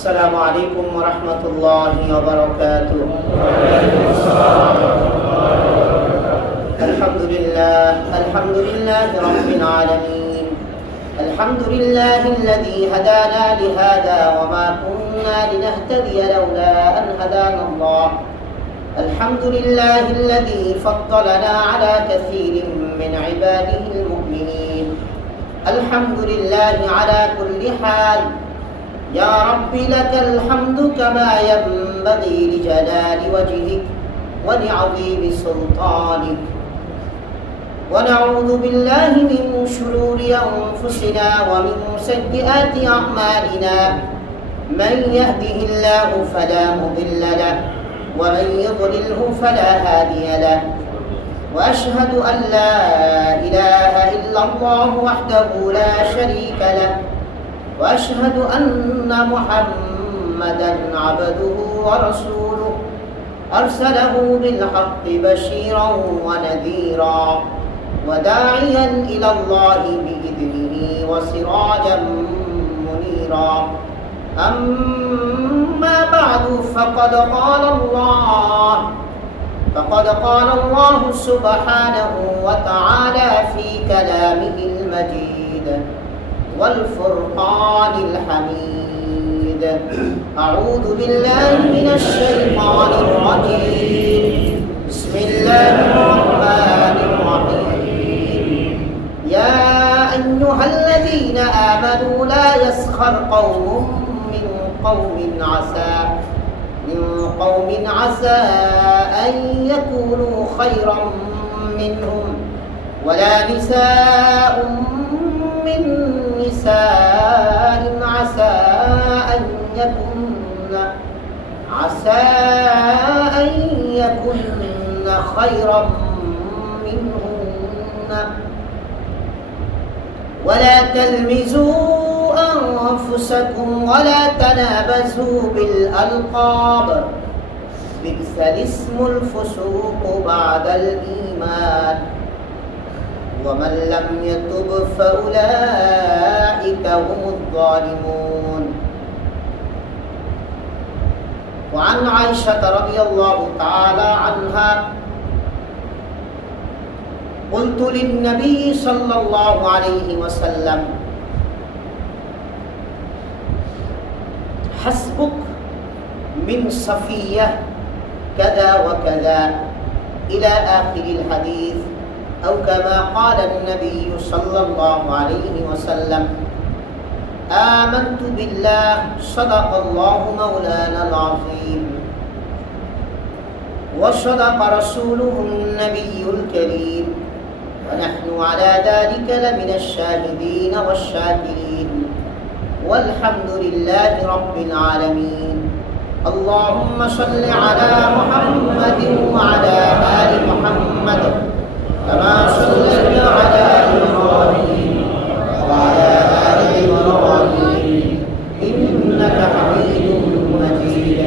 السلام عليكم ورحمة الله وبركاته. الحمد لله رب العالمين. الحمد لله الذي هدانا لهذا وما كنا لنهتدي لولا أن هدانا الله. الحمد لله الذي فضلنا على كثير من عباده المؤمنين. الحمد لله على كل حال. يا رب لك الحمد كما ينبغي لجلال وجهك ولعظيم سلطانك. ونعوذ بالله من شرور أنفسنا ومن سيئات أعمالنا. من يهده الله فلا مضل له ومن يضلله فلا هادي له. وأشهد أن لا إله إلا الله وحده لا شريك له. وأشهد أن محمدا عبده ورسوله أرسله بالحق بشيرا ونذيرا وداعيا إلى الله بإذنه وسراجا منيرا. أما بعد فقد قال الله سبحانه وتعالى في كلامه المجيد والفرقان الحميد. أعوذ بالله من الشيطان الرجيم. بسم الله الرحمن الرحيم. يا أيها الذين آمنوا لا يسخر قوم من قوم عسى أن يكونوا خيرا منهم ولا نساء من نساء عسى أن يكن خيرا منهن. ولا تلمزوا أنفسكم ولا تنابزوا بالألقاب. بئس الاسم الفسوق بعد الإيمان. ومن لم يتب فأولئك هم الظالمون. وعن عائشة رضي الله تعالى عنها قلت للنبي صلى الله عليه وسلم حسبك من صفية كذا وكذا إلى آخر الحديث، أو كما قال النبي صلى الله عليه وسلم. آمنت بالله صدق الله مولانا العظيم وصدق رسوله النبي الكريم ونحن على ذلك لمن الشاهدين والشاكرين والحمد لله رب العالمين. اللهم صل على محمد وعلى آل محمد كما صليت على إبراهيم وعلى آل إبراهيم إنك حميد مجيد.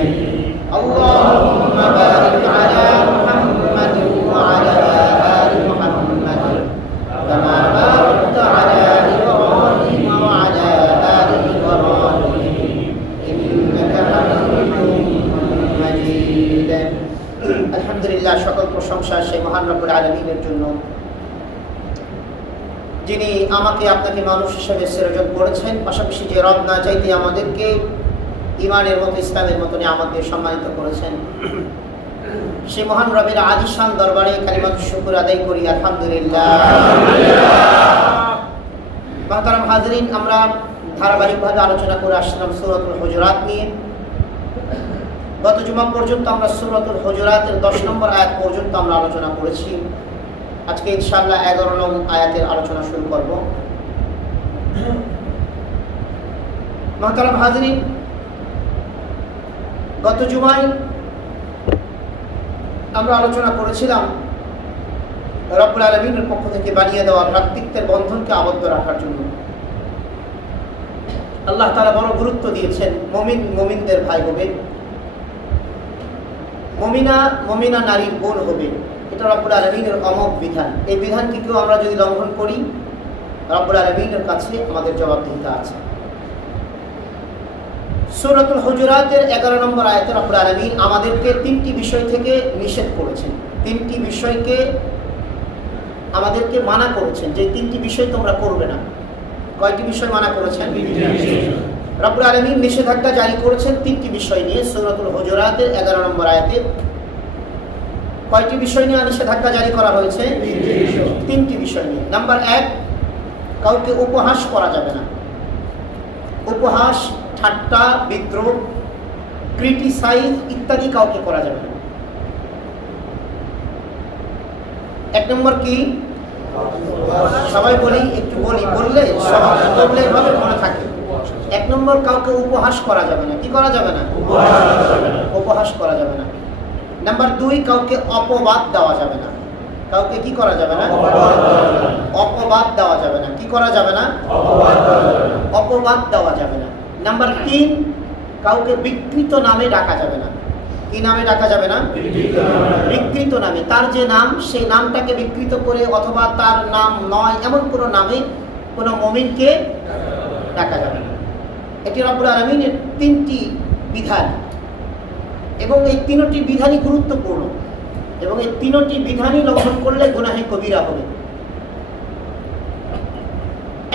اللهم بارك على محمد وعلى آل محمد كما باركت على إبراهيم وعلى آل إبراهيم إنك حميد مجيد. আলহামদুলিল্লাহ, সকল প্রশংসা সেই মহান রব্বুল আলামিনের জন্য, যিনি আমাকে আপনাকে মানুষ হিসেবে সৃজন করেছেন, পাশাপাশি যে রব না চাইতে আমাদেরকে ইমানের মতো ইসলামের মতো আমাদের সম্মানিত করেছেন। সেই মহান রবের আদিশান দরবারে কালিমাত শুকর আদায় করি আলহামদুলিল্লাহ। মুহতারাম হাজরিন, আমরা ধারাবাহিকভাবে আলোচনা করে আসছিলাম সূরাতুল হুজুরাত নিয়ে। গত জুমা পর্যন্ত আমরা সূরাতুল হুজুরাতের 10 নম্বর আয়াত পর্যন্ত আমরা আলোচনা করেছি। আজকে ইনশাআল্লাহ 11 নং আয়াতের আলোচনা শুরু করব। মুহতারাম হাজরিন, গত জুমায় আমরা আলোচনা করেছিলাম রব্বুল আলামিনের পক্ষ থেকে বানিয়ে দেওয়া ভ্রাতৃত্বের বন্ধনকে আবদ্ধ রাখার জন্য আল্লাহ তাআলা বড় গুরুত্ব দিয়েছেন। মুমিনদের ভাই হবে, মুমিনা নারীর বোন হবে। এটা রব্বুল আলামিনের অমোঘ বিধান। এই বিধানটিকেও আমরা যদি লঙ্ঘন করি রব্বুল আলামিনের কাছে আমাদের জবাবদিহিতা আছে। সূরাতুল হুজুরাতের 11 নম্বর আয়াতে রব্বুল আলামিন আমাদেরকে তিনটি বিষয় থেকে নিষেধ করেছেন, তিনটি বিষয়কে আমাদেরকে মানা করেছেন যে তিনটি বিষয় তোমরা করবে না। কয়টি বিষয় মানা করেছেন? রব্বুল আলামিন নিষেধাজ্ঞা জারি করেছেন তিনটি বিষয় নিয়ে। সূরাতুল হুজুরাতের 11 নম্বর আয়াতে কয়টি বিষয় নিয়ে নিষেধাজ্ঞা জারি করা হয়েছে? তিনটি বিষয় নিয়ে। নাম্বার 1, কাউকে উপহাস করা যাবে না। উপহাস, ঠাট্টা, বিদ্রূপ, ক্রিটিসাইজ ইত্যাদি কাউকে করা যাবে না। 1 নম্বর কি? সবাই বলি, একটু বললে এভাবে মনে থাকে। 1 নম্বর, কাউকে উপহাস করা যাবে না। কি করা যাবে না? উপহাস করা যাবে না। নাম্বার 2, কাউকে অপবাদ দেওয়া যাবে না। কাউকে কি করা যাবে না? অপবাদ দেওয়া যাবে না। কি করা যাবে না? অপবাদ দেওয়া যাবে না। নাম্বার 3, কাউকে বিকৃত নামে ডাকা যাবে না। কি নামে ডাকা যাবে না? বিকৃত নামে। তার যে নাম, সেই নামটাকে বিকৃত করে অথবা তার নাম নয় এমন কোনো নামে কোনো মুমিনকে ডাকা যাবে না। এটি রব্বুল আলামিনের 3টি বিধান এবং এই 3টি বিধানই গুরুত্বপূর্ণ এবং এই 3টি বিধানই লঙ্ঘন করলে গুনাহে কবিরা হবে।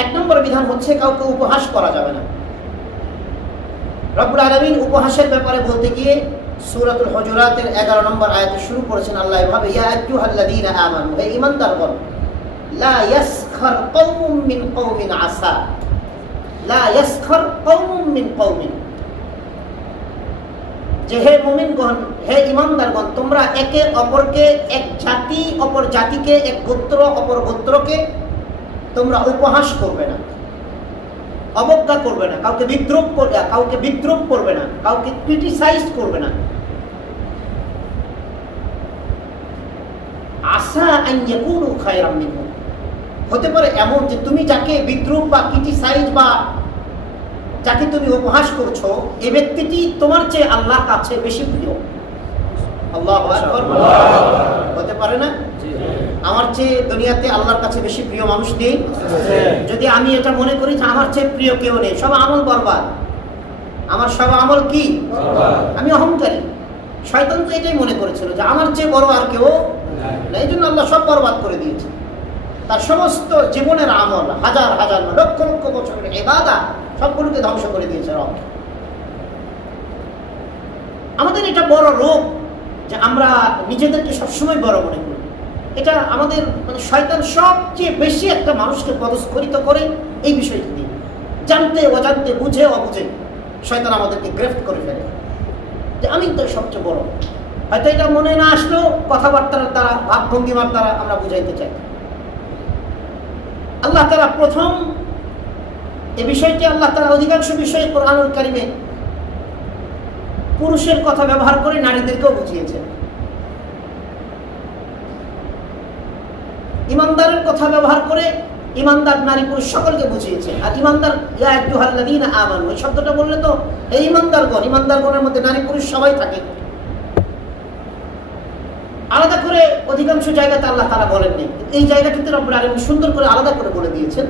1 নম্বর বিধান হচ্ছে কাউকে উপহাস করা যাবে না। রব্বুল আলামিন উপহাসের ব্যাপারে বলতে গিয়ে সূরাতুল হুজুরাতের 11 নম্বর আয়াতে শুরু করেছেন আল্লাহ এভাবে, ইয়া আইয়ুহাল্লাযীনা আমানু, হে ঈমানদারগণ, লা ইয়াসখার কওমুম মিন কওমিন আসা, লা ইয়াসখার কওমুম মিন কওমিন, যে হে মুমিনগণ, হে ঈমানদারগণ, তোমরা একে অপরকে, এক জাতি অপর জাতিকে, এক গোত্র অপর গোত্রকে তোমরা উপহাস করবে না, অবজ্ঞা করবে না, কাউকে বিদ্রূপ করবে না, কাউকে ক্রিটিসাইজ করবে না। আসা আন ইয়াকুনু খায়রাম মিনহুম, হতে পারে এমন যে তুমি যাকে বিদ্রূপ বা ক্রিটিসাইজ বা যাকে তুমি উপহাস করছো, এই ব্যক্তিটি তোমার চেয়ে আল্লাহর কাছে বেশি প্রিয়। আল্লাহু আকবার। হতে পারে না? আমার চেয়ে দুনিয়াতে আল্লাহর কাছে বেশি প্রিয় মানুষ নেই। যদি আমি এটা মনে করি যে আমার চেয়ে প্রিয় কেউ নেই, সব আমল বরবাদ, আমার সব আমল কি? আমি অহংকারী। শয়তান তো এটাই মনে করেছিল যে আমার চেয়ে বড় আর কেউ না, এই জন্য আল্লাহ সব বরবাদ করে দিয়েছে। তার সমস্ত জীবনের আমল, হাজার হাজার লক্ষ লক্ষ বছরের ইবাদত সবগুলোকে ধ্বংস করে দিয়েছে রব। আমাদের এটা বড় রোগ যে আমরা নিজেদেরকে সবসময় বড় মনে করি। এটা আমাদের শয়তান সবচেয়ে বেশি একটা মানুষকে পদস্খলিত করে এই বিষয়টি দিয়ে, জানতে অজান্তে, বুঝে অবুঝে শয়তান আমাদেরকে গ্রেফট করে ফেলে যে আমি তো সবচেয়ে বড়। হয়তো এটা মনে না আসলেও কথাবার্তার দ্বারা, ভাবভঙ্গিমার দ্বারা আমরা বুঝাইতে চাই। আল্লাহ তাআলা প্রথম এই বিষয়টি, আল্লাহ তাআলা অধিকাংশ বিষয়ে কোরআনুল কারীমে পুরুষের কথা ব্যবহার করে নারীদেরকেও বুঝিয়েছেন। ইমানদারের কথা ব্যবহার করে ইমানদার নারী পুরুষ সকলকে বুঝিয়েছে। আর ইমানদার, ইয়া আইয়ুহাল্লাযীনা আমানু, এই শব্দটা বললে তো এই ইমানদারগণ, ইমানদারগণের মধ্যে নারী পুরুষ সবাই থাকে। আলাদা করে অধিকাংশ জায়গাতে আল্লাহ তাআলা বলেননি, এই জায়গাটিতে রব্বুল আলামিন সুন্দর করে আলাদা করে বলে দিয়েছেন,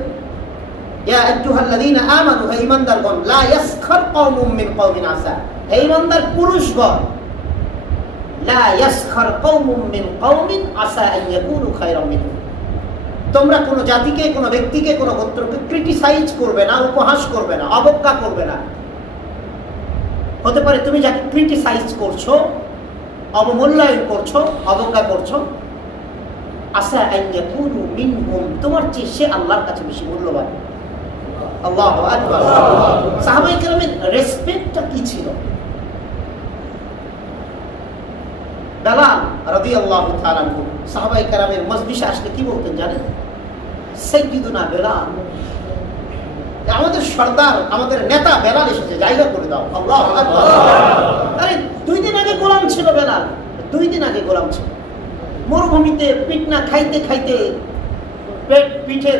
ইয়া আইয়ুহাল্লাযীনা আমানু, হে ইমানদারগণ, লা ইয়াসখার কওমুম মিন কওমিন আসা, হে ইমানদার পুরুষগণ, লা ইয়াসখার কওমুম মিন কওমিন আসা আন ইয়াকুনু খায়রাম মিনহুম, তোমরা কোনো জাতিকে, কোনো ব্যক্তিকে, কোনো গোত্রকে ক্রিটিসাইজ করবে না, উপহাস করবে না, অবজ্ঞা করবে না। হতে পারে তুমি যাকে ক্রিটিসাইজ করছো, অবমূল্যায়ন করছো, অবজ্ঞা করছো, আসা আন ইয়াকুনু মিনহুম, তোমার চেয়ে সে আল্লাহর কাছে বেশি মূল্যবান। আল্লাহু আকবার। সাহাবায়ে কেরামের রেসপেক্টটা কি ছিল? বেলাল রাদিয়াল্লাহু তাআলা আনহু সাহাবায়ে কেরামের মজলিসে আসলে কি বলতেন জানেন? সাইয়্যিদুনা বেলাল, আমাদের সর্দার, আমাদের নেতা বেলাল এসেছে, জায়গা করে দাও। আল্লাহু আকবার। আরে 2 দিন আগে গোলাম ছিল বেলাল, 2 দিন আগে গোলাম ছিল, মরুভূমিতে পিটনা খাইতে খাইতে পিঠের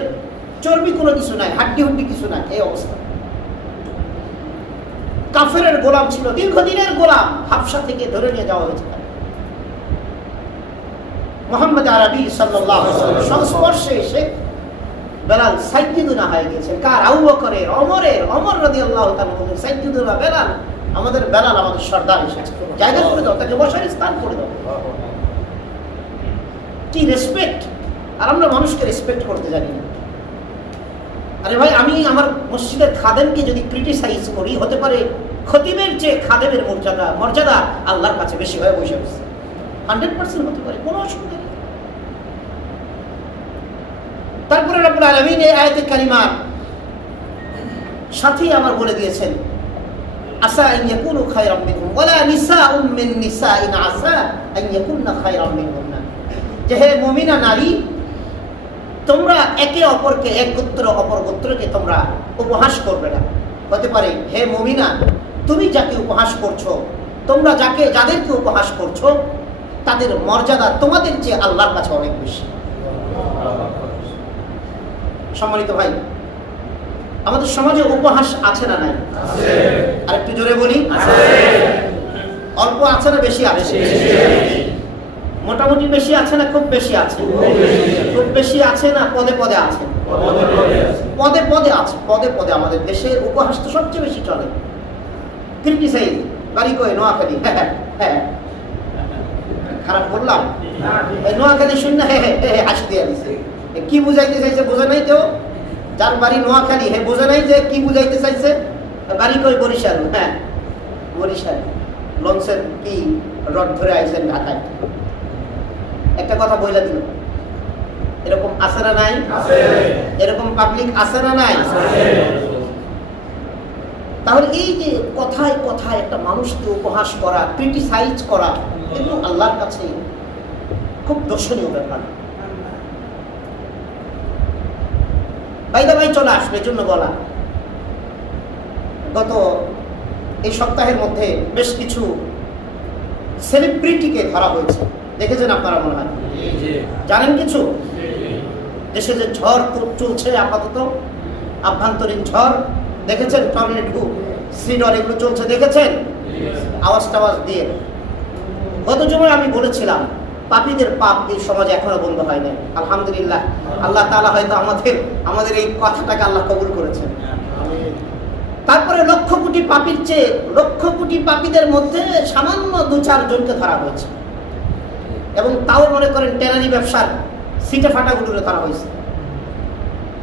চর্বি কোনো কিছু নাই, হাড্ডি হুড্ডি কিছু নাই, এই অবস্থা। কাফেরের গোলাম ছিল, দীর্ঘদিনের গোলাম, হাবশা থেকে ধরে নিয়ে যাওয়া হয়েছে। মুহাম্মদ আরবি সাল্লাল্লাহু আলাইহি ওয়াসাল্লাম সংস্পর্শে এসে বেলাল সাইয়্যিদুনা হয়ে গেছেন। কার? আবু বকরের, ওমরের। ওমর রাদিয়াল্লাহু তাআলা বলেন, সাইয়্যিদুনা বেলাল, আমাদের বেলাল আমাদের সর্দার এসেছে, জায়গা করে দাও, তাকে বসার স্থান করে দাও। কি রেসপেক্ট! আর আমরা মানুষকে রেসপেক্ট করতে জানি না। আরে ভাই, আমি আমার মসজিদের খাদেমকে যদি ক্রিটিসাইজ করি, হতে পারে খতিবের চেয়ে খাদেমের মর্যাদা আল্লাহর কাছে বেশি হয়ে বসে আছে। 100% হতে পারে, কোনো অসুবিধা নেই। তারপরে রব্বুল আলামিন এই আয়াতে কারিমার সাথেই আমার বলে দিয়েছেন, আসা আন ইয়াকুনু খায়রাম মিনহুম ওয়ালা নিসাউম মিন নিসাইন আসা আন ইয়াকুননা খায়রাম মিনহুন্না। যে হে মুমিনা নারী, তোমরা একে অপরকে, এক গোত্র অপর গোত্রকে তোমরা উপহাস করবে না। হতে পারে হে মুমিনা, তুমি যাকে উপহাস করছো, তোমরা যাদেরকে উপহাস করছো, তাদের মর্যাদা তোমাদের চেয়ে আল্লাহর কাছে অনেক বেশি। সম্মানিত ভাই, আমাদের সমাজে উপহাস আছে না নাই? আর একটু জোরে বলি, অল্প আছে না বেশি আছে? মোটামুটি বেশি আছে না খুব বেশি আছে? খুব বেশি আছে না পদে পদে আছে? পদে পদে আছে, পদে পদে। আমাদের দেশে উপহাস তো সবচেয়ে বেশি চলে। ক্রিটিসাইজ, বাড়ি কই? নোয়াখালী। হ্যাঁ, খারাপ করলাম? নোয়াখালী শূন্য হাসি দিয়ে দিছে। কি বুঝাইতে চাইছে বোঝে নাই কেউ? যার বাড়ি নোয়াখালী, হে বোঝে নাই যে কি বুঝাইতে চাইছে। বাড়ি কই? বরিশাল। হ্যাঁ, বরিশাল। লঞ্চের কি রড ধরে আইছেন ঢাকায়। একটা কথা বইলা দিল, এরকম আছে না নাই? এরকম পাবলিক আছে না নাই? তাহলে এই যে কথায় কথায় একটা মানুষকে উপহাস করা, ক্রিটিসাইজ করা, এগুলো আল্লাহর কাছে খুব দর্শনীয় ব্যাপার। বাইদা ভাই চলে আসবে, এই জন্য বলা। গত এই সপ্তাহের মধ্যে বেশ কিছু সেলিব্রিটিকে ধরা হয়েছে, দেখেছেন আপনারা মনে হয়? জানেন কিছু? দেশে যে ঝড় চলছে আপাতত, আভ্যন্তরীণ ঝড় দেখেছেন, টর্নেডো, সিডর, এগুলো চলছে দেখেছেন? আওয়াজ টাওয়াজ দিয়ে। গত জুমায় আমি বলেছিলাম, পাপীদের পাপ এই সমাজে এখনো বন্ধ হয় নাই। আলহামদুলিল্লাহ, আল্লাহ তাআলা হয়তো আমাদের এই কথাটাকে আল্লাহ কবুল করেছেন। তারপরে লক্ষ কোটি পাপীর চেয়ে লক্ষ কোটি পাপীদের মধ্যে সামান্য 2-4 জনকে ধরা হয়েছে, এবং তাও মনে করেন ট্যানারি ব্যবসার সিটে ফাটাগুলোরে ধরা হয়েছে।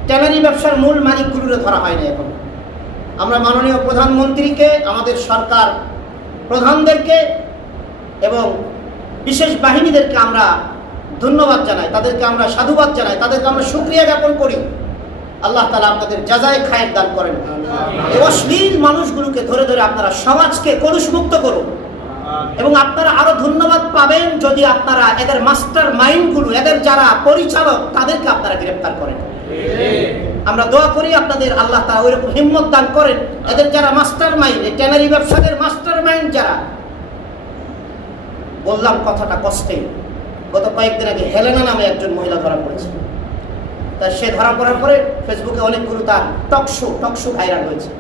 ট্যানারি ব্যবসার মূল মালিকগুলোরে ধরা হয়নি এখন। আমরা মাননীয় প্রধানমন্ত্রীকে, আমাদের সরকার প্রধানদেরকে এবং বিশেষ বাহিনীদেরকে আমরা ধন্যবাদ জানাই, তাদেরকে আমরা সাধুবাদ জানাই, তাদেরকে আমরা শুকরিয়া জ্ঞাপন করি। আল্লাহ তাআলা আপনাদের জাযায়ে খায়ের দান করেন। এই অশ্লীল মানুষগুলোকে ধরে ধরে আপনারা সমাজকে কলুষমুক্ত করুন, এবং আপনারা আরো ধন্যবাদ পাবেন যদি আপনারা এদের মাস্টার মাইন্ডগুলো, এদের যারা পরিচালক, তাদেরকে আপনারা গ্রেফতার করেন। আমরা দোয়া করি আপনাদের আল্লাহ তাআলা ওইরকম হিম্মত দান করেন। এদের যারা মাস্টার মাইন্ড, এই ট্যানারি ব্যবসাদের মাস্টার মাইন্ড যারা, বললাম কথাটা কষ্টে, গত কয়েকদিন আগে হেলেনা নামে একজন মহিলা ধরা পড়েছে। তা সে ধরা পড়ার পরে ফেসবুকে অনেকগুলো তার টকশো ভাইরাল হয়েছে।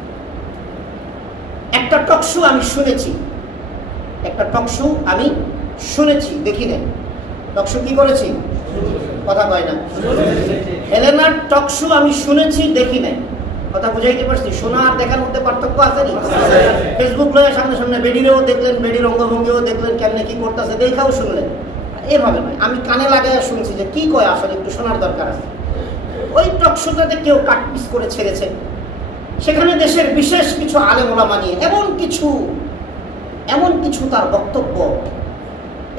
একটা টকশো আমি শুনেছি, দেখি না। টকশো কি করেছি? কথা কয় না। হেলেনার টকশো আমি শুনেছি, দেখি নাই। কথা বুঝাইতে পারছি? শোনা আর দেখার মধ্যে পার্থক্য আছে না? ফেসবুক লয়ে সামনে সামনে বেডিরেও দেখলেন, বেডির অঙ্গভঙ্গিও দেখলেন, কেমনে কি করতেছে, দেখাও শুনলেন। এভাবে নয়, আমি কানে লাগায় শুনছি যে কি কয়, আসলে একটু শোনার দরকার আছে। ওই টকশোটাতে কেউ কাটপিস করে ছেড়েছে, সেখানে দেশের বিশেষ কিছু আলেম ওলামা নিয়ে এমন কিছু তার বক্তব্য,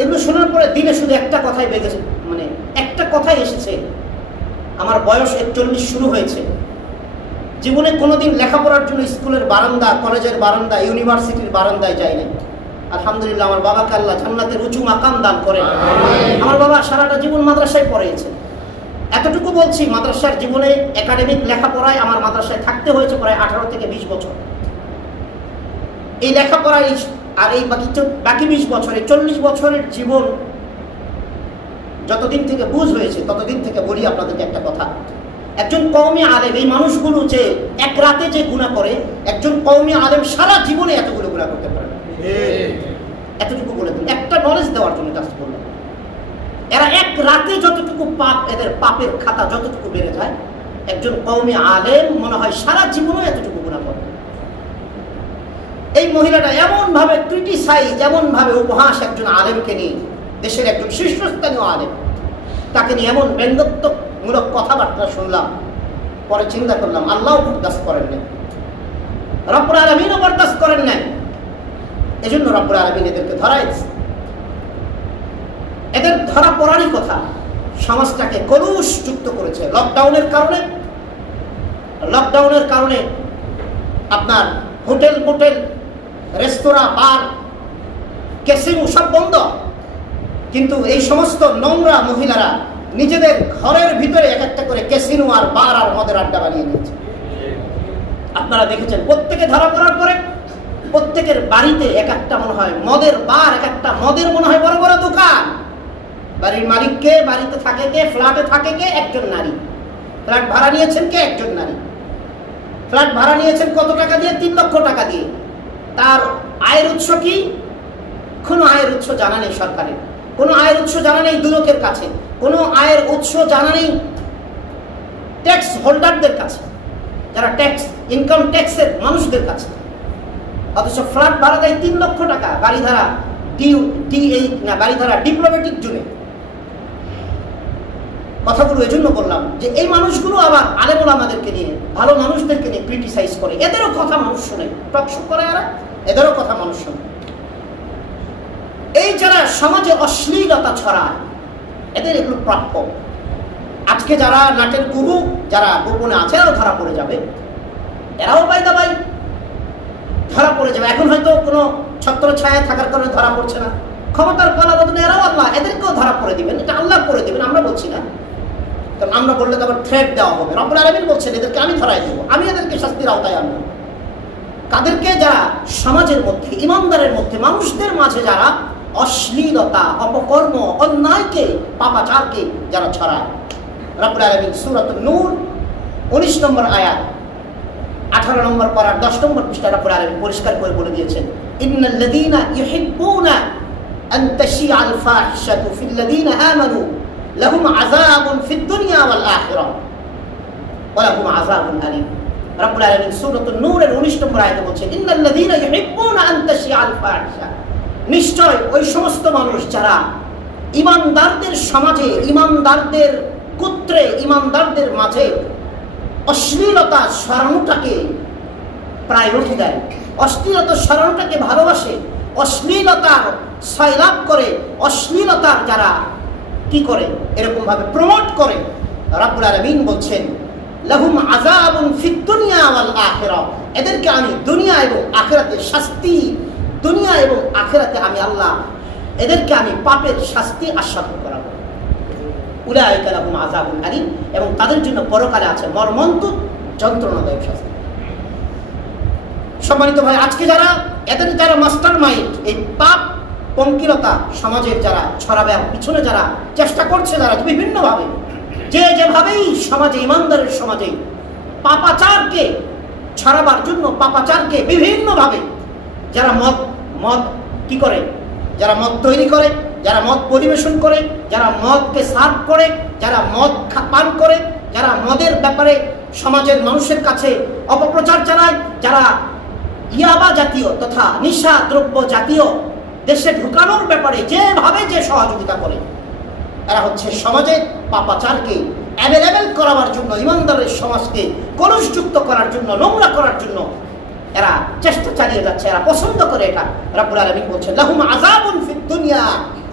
এগুলো শোনার পরে দিনে শুধু একটা কথাই বেজেছে, মানে একটা কথাই এসেছে, আমার বয়স 41 শুরু হয়েছে, জীবনে কোনোদিন লেখাপড়ার জন্য স্কুলের বারান্দা, কলেজের বারান্দা, ইউনিভার্সিটির বারান্দায় যায়নি। আলহামদুলিল্লাহ, আমার বাবাকে আল্লাহ জান্নাতের উঁচু মাকাম দান করেন। আমার বাবা সারাটা জীবন মাদ্রাসায় পড়িয়েছে। এতটুকু বলছি, মাদ্রাসার জীবনে একাডেমিক লেখাপড়ায় আমার মাদ্রাসায় থাকতে হয়েছে প্রায় 18 থেকে 20 বছর। এই লেখাপড়ায় আর এই বাকি 20 বছরে 40 বছরের জীবন, যতদিন থেকে বুঝ হয়েছে ততদিন থেকে বলি আপনাদেরকে একটা কথা, একজন কওমি আলেম, এই মানুষগুলো যে এক রাতে যে গুনাহ করে, একজন কওমি আলেম সারা জীবনে এতগুলো গুনাহ করতে পারে না। এতটুকু বলে দিন, একটা নলেজ দেওয়ার জন্য কাজ করলাম। এরা এক রাতে যতটুকু পাপ, এদের পাপের খাতা যতটুকু বেড়ে যায়, একজন কওমি আলেম মনে হয় সারা জীবনও এতটুকু গুনাহ করে। এই মহিলাটা এমন ভাবে ক্রিটিসাইজ, এমন ভাবে উপহাস একজন আলেমকে নিয়ে, দেশের একজন শীর্ষস্থানীয় আলেম, তাকে নিয়ে এমন ব্যঙ্গাত্মকমূলক কথাবার্তা শুনলাম। পরে চিন্তা করলাম আল্লাহও বরদাস্ত করেন নাই, রব্বুল আলামিনও বরদাস্ত করেন নাই। এজন্য রব্বুল আলামিন এদেরকে ধরাইছে। এদের ধরা পড়ারই কথা সমাজটাকে কলুষযুক্ত করেছে। লকডাউনের কারণে আপনার হোটেল মোটেল, রেস্তোরাঁ, বার, ক্যাসিনো সব বন্ধ, কিন্তু এই সমস্ত নোংরা মহিলারা নিজেদের ঘরের ভিতরে এক একটা করে ক্যাসিনো আর বার আর মদের আড্ডা বানিয়ে নিয়েছে। আপনারা দেখেছেন প্রত্যেকে ধরা পড়ার পরে প্রত্যেকের বাড়িতে এক একটা মনে হয় মদের বার, এক একটা মদের মনে হয় বড় বড় দোকান। বাড়ির মালিককে, বাড়িতে থাকে কে, ফ্ল্যাটে থাকে কে, একজন নারী। ফ্ল্যাট ভাড়া নিয়েছেন কে, একজন নারী। ফ্ল্যাট ভাড়া নিয়েছেন কত টাকা দিয়ে? 3 লক্ষ টাকা দিয়ে। তার আয়ের উৎস কি? কোনো আয়ের উৎস জানা নেই সরকারের, কোনো আয়ের উৎস জানা নেই দুদকের কাছে, কোনো আয়ের উৎস জানা নেই ট্যাক্স হোল্ডারদের কাছে, যারা ট্যাক্স ইনকাম ট্যাক্সের মানুষদের কাছে। অথচ ফ্ল্যাট ভাড়া দেয় 3 লক্ষ টাকা বাড়িধারা বাড়িধারা ডিপ্লোম্যাটিক জোনে। কথাগুলো এজন্য বললাম যে এই মানুষগুলো আবার আলেম ওলামাদেরকে নিয়ে, ভালো মানুষদেরকে নিয়ে ক্রিটিসাইজ করে। এদেরও কথা মানুষ শোনে, টকশো করে, এদেরও কথা মানুষ শোনে। এই যারা সমাজে অশ্লীলতা ছড়ায়, এদের এগুলো প্রাপ্য। আজকে যারা নাটের গুরু, যারা গোপনে আছে, এরাও ধরা পড়ে যাবে, এরাও বাইদাবাই ধরা পড়ে যাবে। এখন হয়তো কোনো ছত্র ছায়া থাকার কারণে ধরা পড়ছে না, ক্ষমতার পালা বদলে এরাও আল্লাহ এদেরকেও ধরা পড়ে দিবেন। এটা আল্লাহ করে দিবেন, আমরা বলছি না, কারণ আমরা বললে তো আবার থ্রেট দেওয়া হবে। রব্বুল আলামিন বলছেন এদেরকে আমি ধরাই দেবো, আমি এদেরকে শাস্তির আওতায় আনবো। কাদেরকে? যারা সমাজের মধ্যে, ইমানদারের মধ্যে, মানুষদের মাঝে যারা অশ্লীলতা, অপকর্ম, অন্যায়কে, পাপাচারকে যারা ছড়ায়। রব্বুল আলামিন সূরাতুন নূর 19 নম্বর আয়াত 18 নম্বর পারার 10 নম্বর পৃষ্ঠা রব্বুল আলামিন পরিষ্কার করে বলে দিয়েছেন, ইন্নাল্লাযীনা ইউহিব্বুনা আন তাশিআল ফাহিশাতু ফিল্লাযীনা আমানু লাহুম আযাবুন ফিদ দুনিয়া ওয়াল আখিরাহ ওয়া লাহুম আযাবুন আলীম। রব্বুল আলামিন সূরাতুন নূরের 19 নম্বর আয়াতে বলছেন, ইন্নাল্লাযীনা ইউহিব্বুনা আন তাশিআল ফাহিশা, নিশ্চয় ওই সমস্ত মানুষ যারা ঈমানদারদের সমাজে, ঈমানদারদের গোত্রে, ঈমানদারদের মাঝে অশ্লীলতা ছড়ানোটাকে প্রায়োরিটি দেয়, অশ্লীলতা ছড়ানোটাকে ভালোবাসে, অশ্লীলতার সয়লাভ করে, অশ্লীলতার যারা কি করে, এরকম ভাবে প্রমোট করে। রব্বুল আলামিন বলছেন, লাহুম আযাবুন ফিদ দুনিয়া ওয়াল আখিরাহ, এদেরকে আমি দুনিয়া এবং আখিরাতে শাস্তি, দুনিয়া এবং আখিরাতে আমি আল্লাহ এদেরকে আমি পাপের শাস্তি আস্বাদন করাবো। উলাইকা লাহুম আযাবুন আলীম, এবং তাদের জন্য পরকালে আছে মর্মন্তুদ যন্ত্রণাদায়ক শাস্তি। সম্মানিত ভাই, আজকে যারা এদের যারা মাস্টার মাইন্ড, এই পাপ পঙ্কিলতা সমাজের যারা ছড়াবে, পিছনে যারা চেষ্টা করছে, যারা বিভিন্নভাবে যেভাবেই সমাজে, ইমানদারের সমাজে পাপাচারকে ছড়াবার জন্য, পাপাচারকে বিভিন্নভাবে যারা মদ কি করে, যারা মদ তৈরি করে, যারা মদ পরিবেশন করে, যারা মদকে সার্ভ করে, যারা মদ পান করে, যারা মদের ব্যাপারে সমাজের মানুষের কাছে অপপ্রচার চালায়, যারা ইয়াবা জাতীয় তথা নিশা দ্রব্য জাতীয় দেশে ঢুকানোর ব্যাপারে যেভাবে যে সহযোগিতা করে, এরা হচ্ছে সমাজে পাপাচারকে অ্যাভেলেবেল করাবার জন্য, ইমানদারের সমাজকে কলুষযুক্ত করার জন্য, নোংরা করার জন্য এরা চেষ্টা চালিয়ে যাচ্ছে, এরা পছন্দ করে এটা। রব্বুল আলামিন বলছেন, লাহুম আযাবুন ফিদ দুনিয়া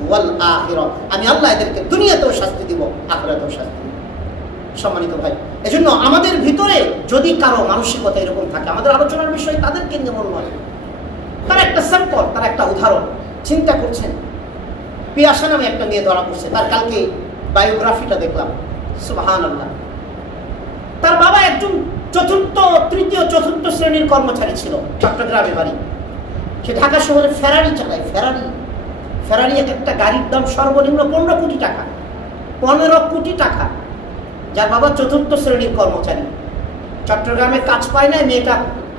ওয়াল আখিরাহ, আমি আল্লাহ এদেরকে দুনিয়াতেও শাস্তি দিব, আখিরাতেও শাস্তি দিব। সম্মানিত ভাই, এজন্য আমাদের ভিতরে যদি কারো মানসিকতা এরকম থাকে, আমাদের আলোচনার বিষয় তাদেরকে নিয়ে মনে হয়। তার একটা স্যাম্পল, তার একটা উদাহরণ চিন্তা করছেন। পিয়াসা নামে একটা মেয়ে ধরা পড়ছে, তার কালকে বায়োগ্রাফিটা দেখলাম, সুবহানাল্লাহ। তার বাবা একজন তৃতীয় চতুর্থ শ্রেণীর কর্মচারী ছিল, চট্টগ্রামে বাড়ি। সে ঢাকা শহরে ফেরারি চালায়। ফেরারি এক একটা গাড়ির দাম সর্বনিম্ন 15 কোটি টাকা, 15 কোটি টাকা। যার বাবা চতুর্থ শ্রেণীর কর্মচারী, চট্টগ্রামে কাজ পায় না। মেয়েটা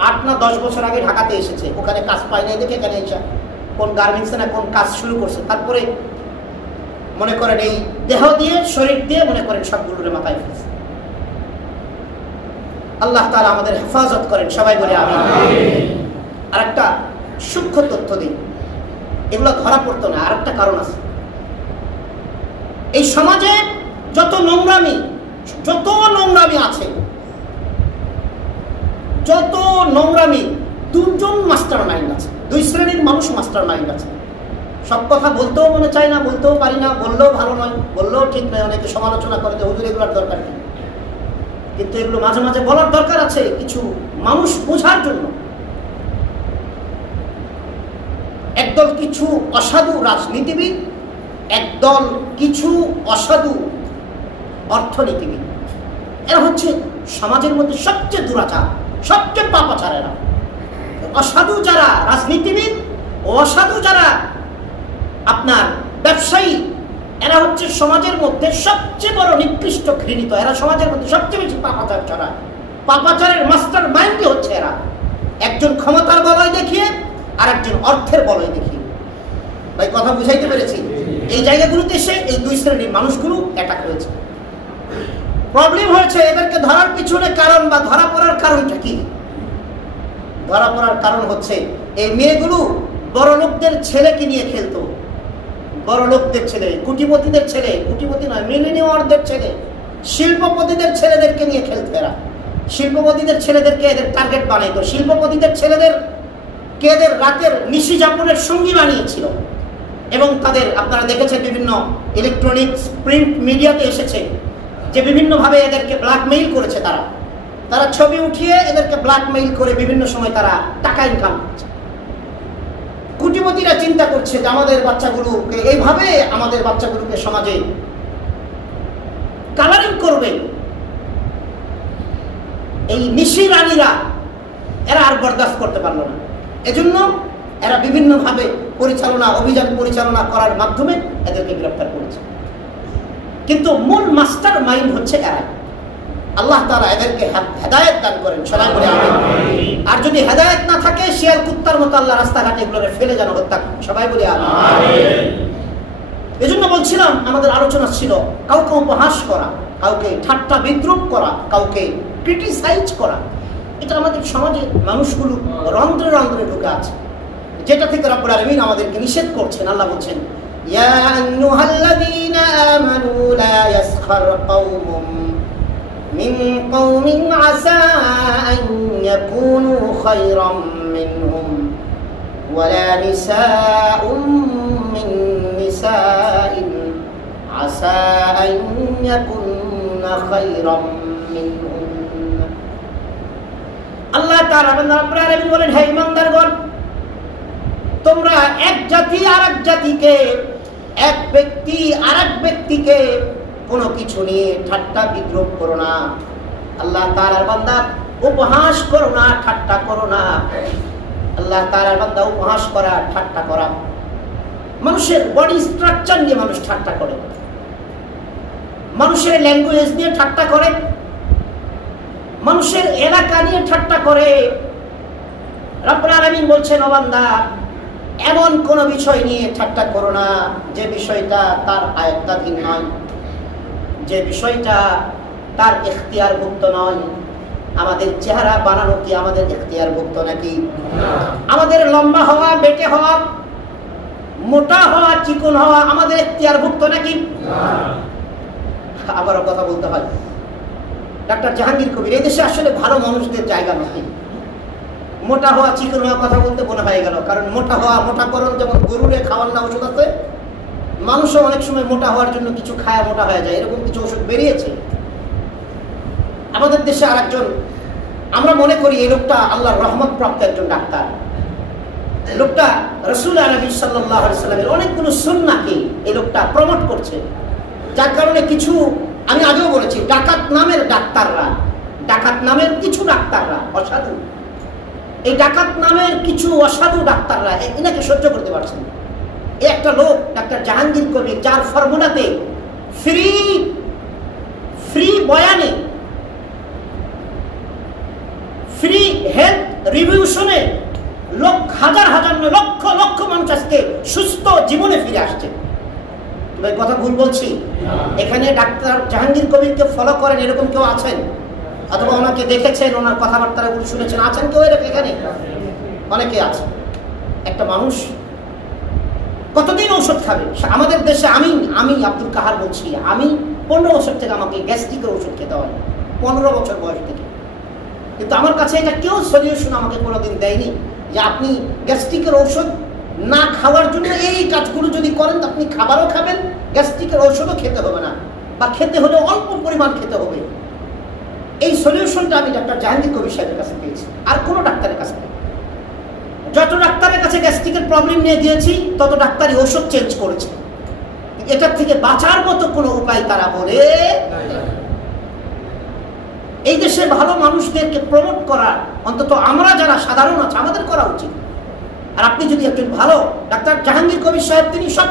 8 না 10 বছর আগে ঢাকাতে এসেছে, ওখানে কাজ পায় না দেখে এখানে এসে কোন গার্মেন্টসে না কোন কাজ শুরু করছে। তারপরে মনে করেন এই দেহ দিয়ে, শরীর দিয়ে মনে করেন সবগুলোর মাথায় ফেলছে। আল্লাহ তাআলা আমাদের হেফাজত করেন, সবাই বলে আমিন। আর একটা সূক্ষ্ম তথ্য দিই, এগুলো ধরা পড়তো না, আর একটা কারণ আছে। এই সমাজে যত নোংরামি আছে, যত নোংরামি, দুজন মাস্টার মাইন্ড আছে, দুই শ্রেণীর মানুষ মাস্টার মাইন্ড আছে। সব কথা বলতেও মনে চায় না, বলতেও পারি না, বললেও ভালো নয়, বললেও ঠিক নয়। অনেকে সমালোচনা করে যে হুজুর এগুলোর দরকার নেই, কিন্তু এগুলো মাঝে মাঝে বলার দরকার আছে কিছু মানুষ বোঝার জন্য। একদল কিছু অসাধু রাজনীতিবিদ, একদল কিছু অসাধু অর্থনীতিবিদ, এরা হচ্ছে সমাজের মধ্যে সবচেয়ে দুরাচার, সবচেয়ে পাপাচার। এরা অসাধু যারা রাজনীতিবিদ, অসাধু যারা আপনার ব্যবসায়ী, এরা হচ্ছে সমাজের মধ্যে সবচেয়ে বড় নিকৃষ্ট ঘৃণিত। এরা সমাজের মধ্যে সবচেয়ে বেশি পাপাচার ছড়ায়। পাপাচারের মাস্টার মাইন্ডই হচ্ছে এরা। একজন ক্ষমতার বলয় দেখিয়ে আর একজন অর্থের বলয় দেখিয়ে। ভাই কথা বুঝাইতে পেরেছি? এই জায়গাগুলোতে এসে এই দুই শ্রেণীর মানুষগুলো অ্যাটাক হয়েছে। প্রবলেম হয়েছে এদেরকে ধরার পিছনে কারণ বা ধরা পড়ার কারণটা কি? ধরা পড়ার কারণ হচ্ছে এই মেয়েগুলো বড় লোকদের ছেলেকে নিয়ে খেলতো। বড় লোকদের ছেলে, কোটিপতিদের ছেলে, কোটিপতি নয়, মিলিনিয়ারদের ছেলে, শিল্পপতিদের ছেলেদেরকে নিয়ে খেলতো এরা। শিল্পপতিদের ছেলেদেরকে এদের টার্গেট বানাইতো। শিল্পপতিদের ছেলেদেরকে এদের রাতের নিশি যাপনের সঙ্গী বানিয়েছিল। এবং তাদের আপনারা দেখেছেন বিভিন্ন ইলেকট্রনিক্স প্রিন্ট মিডিয়াতে এসেছে যে বিভিন্নভাবে এদেরকে ব্ল্যাকমেইল করেছে। তারা ছবি উঠিয়ে এদেরকে ব্ল্যাকমেইল করে বিভিন্ন সময় তারা টাকা ইনকাম করছে। কোটিপতিরা চিন্তা করছে যে আমাদের বাচ্চাগুলোকে এইভাবে, আমাদের বাচ্চাগুলোকে সমাজে কালারিং করবে। এই নিশি রানীরা এরা আর বরদাস্ত করতে পারলো না। এজন্য এরা বিভিন্নভাবে অভিযান পরিচালনা করার মাধ্যমে এদেরকে গ্রেফতার করেছে। কিন্তু মূল মাস্টার মাইন্ড হচ্ছে এরা। আল্লাহ তাআলা এদেরকে হেদায়েত দান করেন, সবাই বলে আমিন। আর যদি হেদায়েত না থাকে, শিয়াল কুত্তার মতো আল্লাহ রাস্তাঘাটে এগুলোরে ফেলে যেন হত্যা, সবাই বলে আমিন। এজন্য বলছিলাম আমাদের আলোচনা ছিল কাউকে উপহাস করা, কাউকে ঠাট্টা বিদ্রুপ করা, কাউকে ক্রিটিসাইজ করা। এটা আমাদের সমাজে মানুষগুলো রন্ধ্রে রন্ধ্রে ঢুকে আছে, যেটা থেকে রব্বুল আলামিন আমাদেরকে নিষেধ করছেন। আল্লাহ বলছেন, ইয়া আইয়ুহাল্লাযীনা আমানু লা ইয়াসখার কওমুম মিন কওমিন আসা আন ইয়াকুনু খায়রাম মিনহুম ওয়ালা নিসাউম মিন নিসাইন আসা আন ইয়াকুননা খায়রাম মিনহুম। আল্লাহ তাআলা রব্বুল আলামিন বলেন, হে ঈমানদারগণ, তোমরা এক জাতি আরেক জাতিকে, এক ব্যক্তি আরেক ব্যক্তিকে কোনো কিছু নিয়ে ঠাট্টা বিদ্রুপ করো না। আল্লাহ তাআলার বান্দা, উপহাস করো না, ঠাট্টা করো না। আল্লাহ তাআলার বান্দা, উপহাস করা, ঠাট্টা করা, মানুষের বডি স্ট্রাকচার নিয়ে মানুষ ঠাট্টা করে, মানুষের ল্যাঙ্গুয়েজ নিয়ে ঠাট্টা করে, মানুষের এলাকা নিয়ে ঠাট্টা করে। রব্বুল আলামিন বলছেন, ও বান্দা, এমন কোন বিষয় নিয়ে ঠাট্টা করো না যে বিষয়টা তার আয়ত্তাধীন নয়, যে বিষয়টা তার এখতিয়ারভুক্ত নয়। আমাদের চেহারা বানানো কি আমাদের এখতিয়ারভুক্ত নাকি? আমাদের লম্বা হওয়া, বেটে হওয়া, মোটা হওয়া, চিকন হওয়া আমাদের এখতিয়ারভুক্ত নাকি? আবারও কথা বলতে হয়, ডাক্তার জাহাঙ্গীর কবির, এই দেশে আসলে ভালো মানুষদের জায়গা নয়। মোটা হওয়া, চিকন হওয়া কথা বলতে মনে হয়ে গেল, কারণ মোটা হওয়া, মোটাকরণ, যেমন গরুরে খাওয়ার না ওষুধ আছে, মানুষও অনেক সময় মোটা হওয়ার জন্য কিছু খায়া মোটা হয়ে যায়, এরকম কিছু ওষুধ বেরিয়েছে। আমাদের দেশে আর একজন, আমরা মনে করি এই লোকটা আল্লাহর রহমত প্রাপ্ত একজন ডাক্তার। লোকটা রাসূল আরবি সাল্লাল্লাহু আলাইহি সাল্লামের অনেকগুলো সুন্নাহকে এই লোকটা প্রমোট করছে, যার কারণে কিছু, আমি আগেও বলেছি, ডাকাত নামের কিছু ডাক্তাররা অসাধু, এই ডাকাত নামের কিছু অসাধু ডাক্তাররা এনাকে সহ্য করতে পারছেন। এই একটা লোক ডাক্তার জাহাঙ্গীর কবির, যার ফর্মুলাতে ফ্রি বয়ানে, ফ্রি হেলথ রিভিউ শুনে হাজার হাজার লক্ষ লক্ষ মানুষ আজকে সুস্থ জীবনে ফিরে আসছে। কথা ভুল বলছি? এখানে ডাক্তার জাহাঙ্গীর কবিরকে ফলো করেন এরকম কেউ আছেন? অথবা ওনাকে দেখেছেন, ওনার কথাবার্তাগুলো শুনেছেন, আছেন কেউ এখানে? অনেকে আছে। একটা মানুষ কতদিন ঔষধ খাবে? আমাদের দেশে আমি আব্দুল কাহার বলছি, আমি 15 বছর থেকে আমাকে গ্যাস্ট্রিকের ওষুধ খেতে হয়, 15 বছর বয়স থেকে। কিন্তু আমার কাছে এটা কেউ সলিউশন আমাকে কোনোদিন দেয়নি যে আপনি গ্যাস্ট্রিকের ঔষধ না খাওয়ার জন্য এই কাজগুলো যদি করেন আপনি খাবারও খাবেন, গ্যাস্ট্রিকের ঔষধও খেতে হবে না, বা খেতে হলে অল্প পরিমাণ খেতে হবে। এই সলিউশনটা আমি ডাক্তার জাহাঙ্গীর কবির সাহেবের কাছে পেয়েছি, আর কোনো ডাক্তারের কাছে নেই। যত ডাক্তারের কাছে গ্যাস্ট্রিকের প্রবলেম নিয়ে গিয়েছি তত ডাক্তারই ওষুধ চেঞ্জ করেছে। এটার থেকে বাঁচার মতো কোনো উপায় তারা বলে। এই দেশে ভালো মানুষদেরকে প্রমোট করা অন্তত আমরা যারা সাধারণ আছে আমাদের করা উচিত। আর আপনি যদি একজন ভালো ডাক্তার জাহাঙ্গীর কবির সাহেব, তিনি সব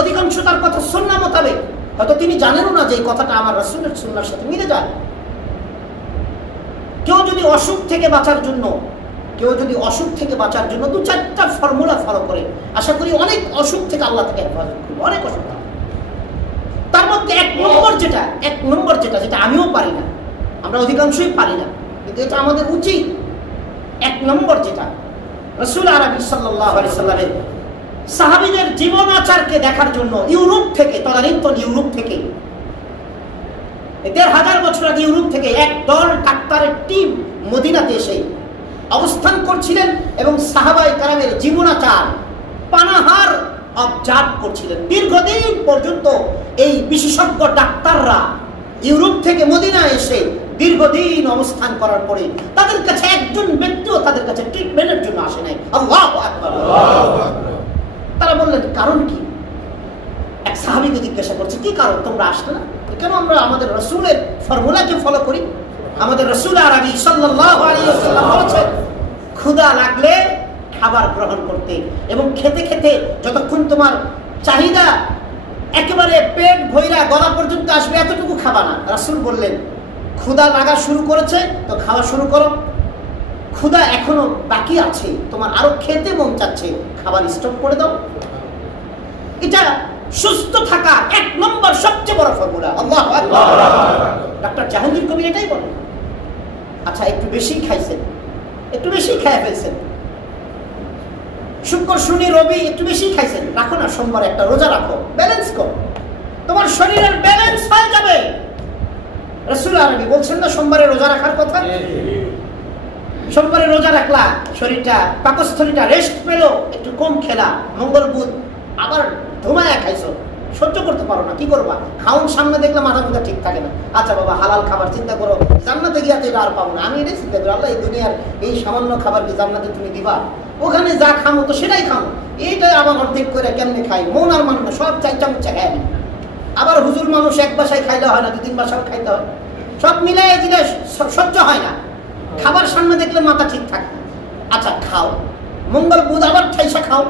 অধিকাংশ তার কথা সুন্নাহ মোতাবেক, হয়তো তিনি জানেনও না যে এই কথাটা আমার রাসূলের সুন্নাহর সাথে মিলে যায়। কেউ যদি অসুখ থেকে বাঁচার জন্য 2-4টা ফর্মুলা ফলো করে, আশা করি অনেক অসুখ থেকে আল্লাহ থেকে হেফাজত করবে, অনেক অসুখ। তার মধ্যে এক নম্বর যেটা আমিও পারি না, আমরা অধিকাংশই পারি না, কিন্তু এটা আমাদের উচিত। 1 নম্বর যেটা, রাসূল আরবি সাল্লাল্লাহু আলাইহি সাল্লামের সাহাবীদের জীবন আচারকে দেখার জন্য ইউরোপ থেকে 1500 বছর আগে ইউরোপ থেকে এক দল ডাক্তারের টিম মদিনাতে এসে অবস্থান করছিলেন এবং সাহাবায়ে কেরামের জীবনাচার পানাহার অবজার্ভ করছিলেন। দীর্ঘদিন পর্যন্ত এই বিশেষজ্ঞ ডাক্তাররা ইউরোপ থেকে মদিনায় এসে দীর্ঘদিন অবস্থান করার পরে তাদের কাছে একজন ব্যক্তিও তাদের কাছে ট্রিটমেন্টের জন্য আসে নাই। আল্লাহু আকবার। তারা বললেন কারণ কি? এক সাহাবীকে জিজ্ঞাসা করছে, কি কারণ তোমরা আসলে না? কেন? আমরা আমাদের রাসূলের ফর্মুলাকে ফলো করি। আমাদের রাসূল আরবি সাল্লাল্লাহু আলাইহি ওয়াসাল্লাম বলেছেন ক্ষুধা লাগলে খাবার গ্রহণ করতে, এবং খেতে খেতে যতক্ষণ তোমার চাহিদা একেবারে পেট ভইরা গলা পর্যন্ত আসবে এতটুকু খাবা না। রাসূল বললেন ক্ষুধা লাগা শুরু করেছে তো খাওয়া শুরু করো, ক্ষুধা এখনো বাকি আছে, তোমার আরো খেতে মন চাচ্ছে, খাবার স্টপ করে দাও। এটা সুস্থ থাকা 1 নম্বর সবচেয়ে বড় ফর্মুলা। আল্লাহু আকবার। ডাক্তার জাহাঙ্গীর কবির এটাই বলেন। আচ্ছা, একটু বেশি খাইছেন, একটু বেশি খেয়ে ফেলছেন, শুক্র শনি রবি একটু বেশি খাইছেন, রাখো না, সোমবার একটা রোজা রাখো, ব্যালেন্স করো, তোমার শরীরের ব্যালেন্স হয়ে যাবে। রাসূল আরবি বলছেন না সোমবারে রোজা রাখার কথা? সোমবারে রোজা রাখলা, শরীরটা পাকস্থলীটা রেস্ট পেল, একটু কম খেলা, মঙ্গল বুধ আবার ধুমায়া খাইছো, সহ্য করতে পারো না, কি করবা? খাউন সামনে দেখলে মাথা মুথা ঠিক থাকে না। আচ্ছা বাবা, হালাল খাবার চিন্তা করো, জান্নাতে গিয়ে তো এটা আর পাবো না। আমি এটাই চিন্তা করি, আল্লাহ এই দুনিয়ার এই সামান্য খাবার কি জান্নাতে তুমি দিবা? ওখানে যা খামো তো সেটাই খামো, এইটাই আবার অর্ধেক করে কেমনে খাই, মন আর মান না, সব 4 চামচা খাই। আবার হুজুর মানুষ এক বাসায় খাইলে হয় না, 2-3 বাসাও খাইতে হয়, সব মিলাই দিলে সহ্য হয় না। খাবার সামনে দেখলে মাথা ঠিক থাকে। আচ্ছা খাও, মঙ্গল বুধ আবার ঠাইসা খাও,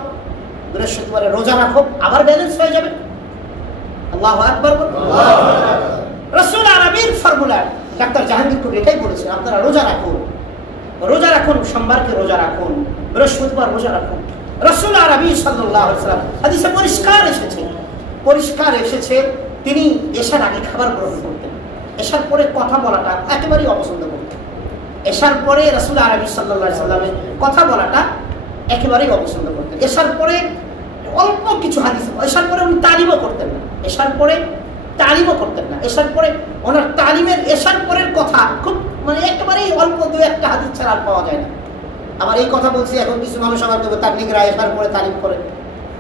বৃহস্পতিবারে রোজা রাখো, আবার ব্যালেন্স হয়ে যাবে। আল্লাহু আকবার। রাসূল আরবির ফর্মুলা ডাক্তার জাহাঙ্গীর কবির এটাই বলেছেন, আপনারা রোজা রাখুন, সোমবারকে রোজা রাখুন, বৃহস্পতিবার রোজা রাখুন। রাসূল আরবি সাল্লাল্লাহু আলাইহি ওয়াসাল্লাম হাদিসে পরিষ্কার এসেছে তিনি এশার আগে খাবার গ্রহণ করতেন, এশার পরে কথা বলাটা একেবারেই অপছন্দ করতেন। এশার পরে রাসূল আরবি সাল্লাল্লাহু আলাইহি ওয়াসাল্লামের কথা বলাটা একেবারেই অপছন্দ করতেন। এশার পরে অল্প কিছু হাদিস, এশার পরে উনি তালিমও করতেন না, এশার পরে ওনার তালিমের এশার পরের কথা খুব একেবারেই অল্প 2-1টা হাদিস ছাড়া আর পাওয়া যায় না। আমার এই কথা বলছি, এখন কিছু মানুষ আমার তাবলীগরা এশার পরে তালিম করে।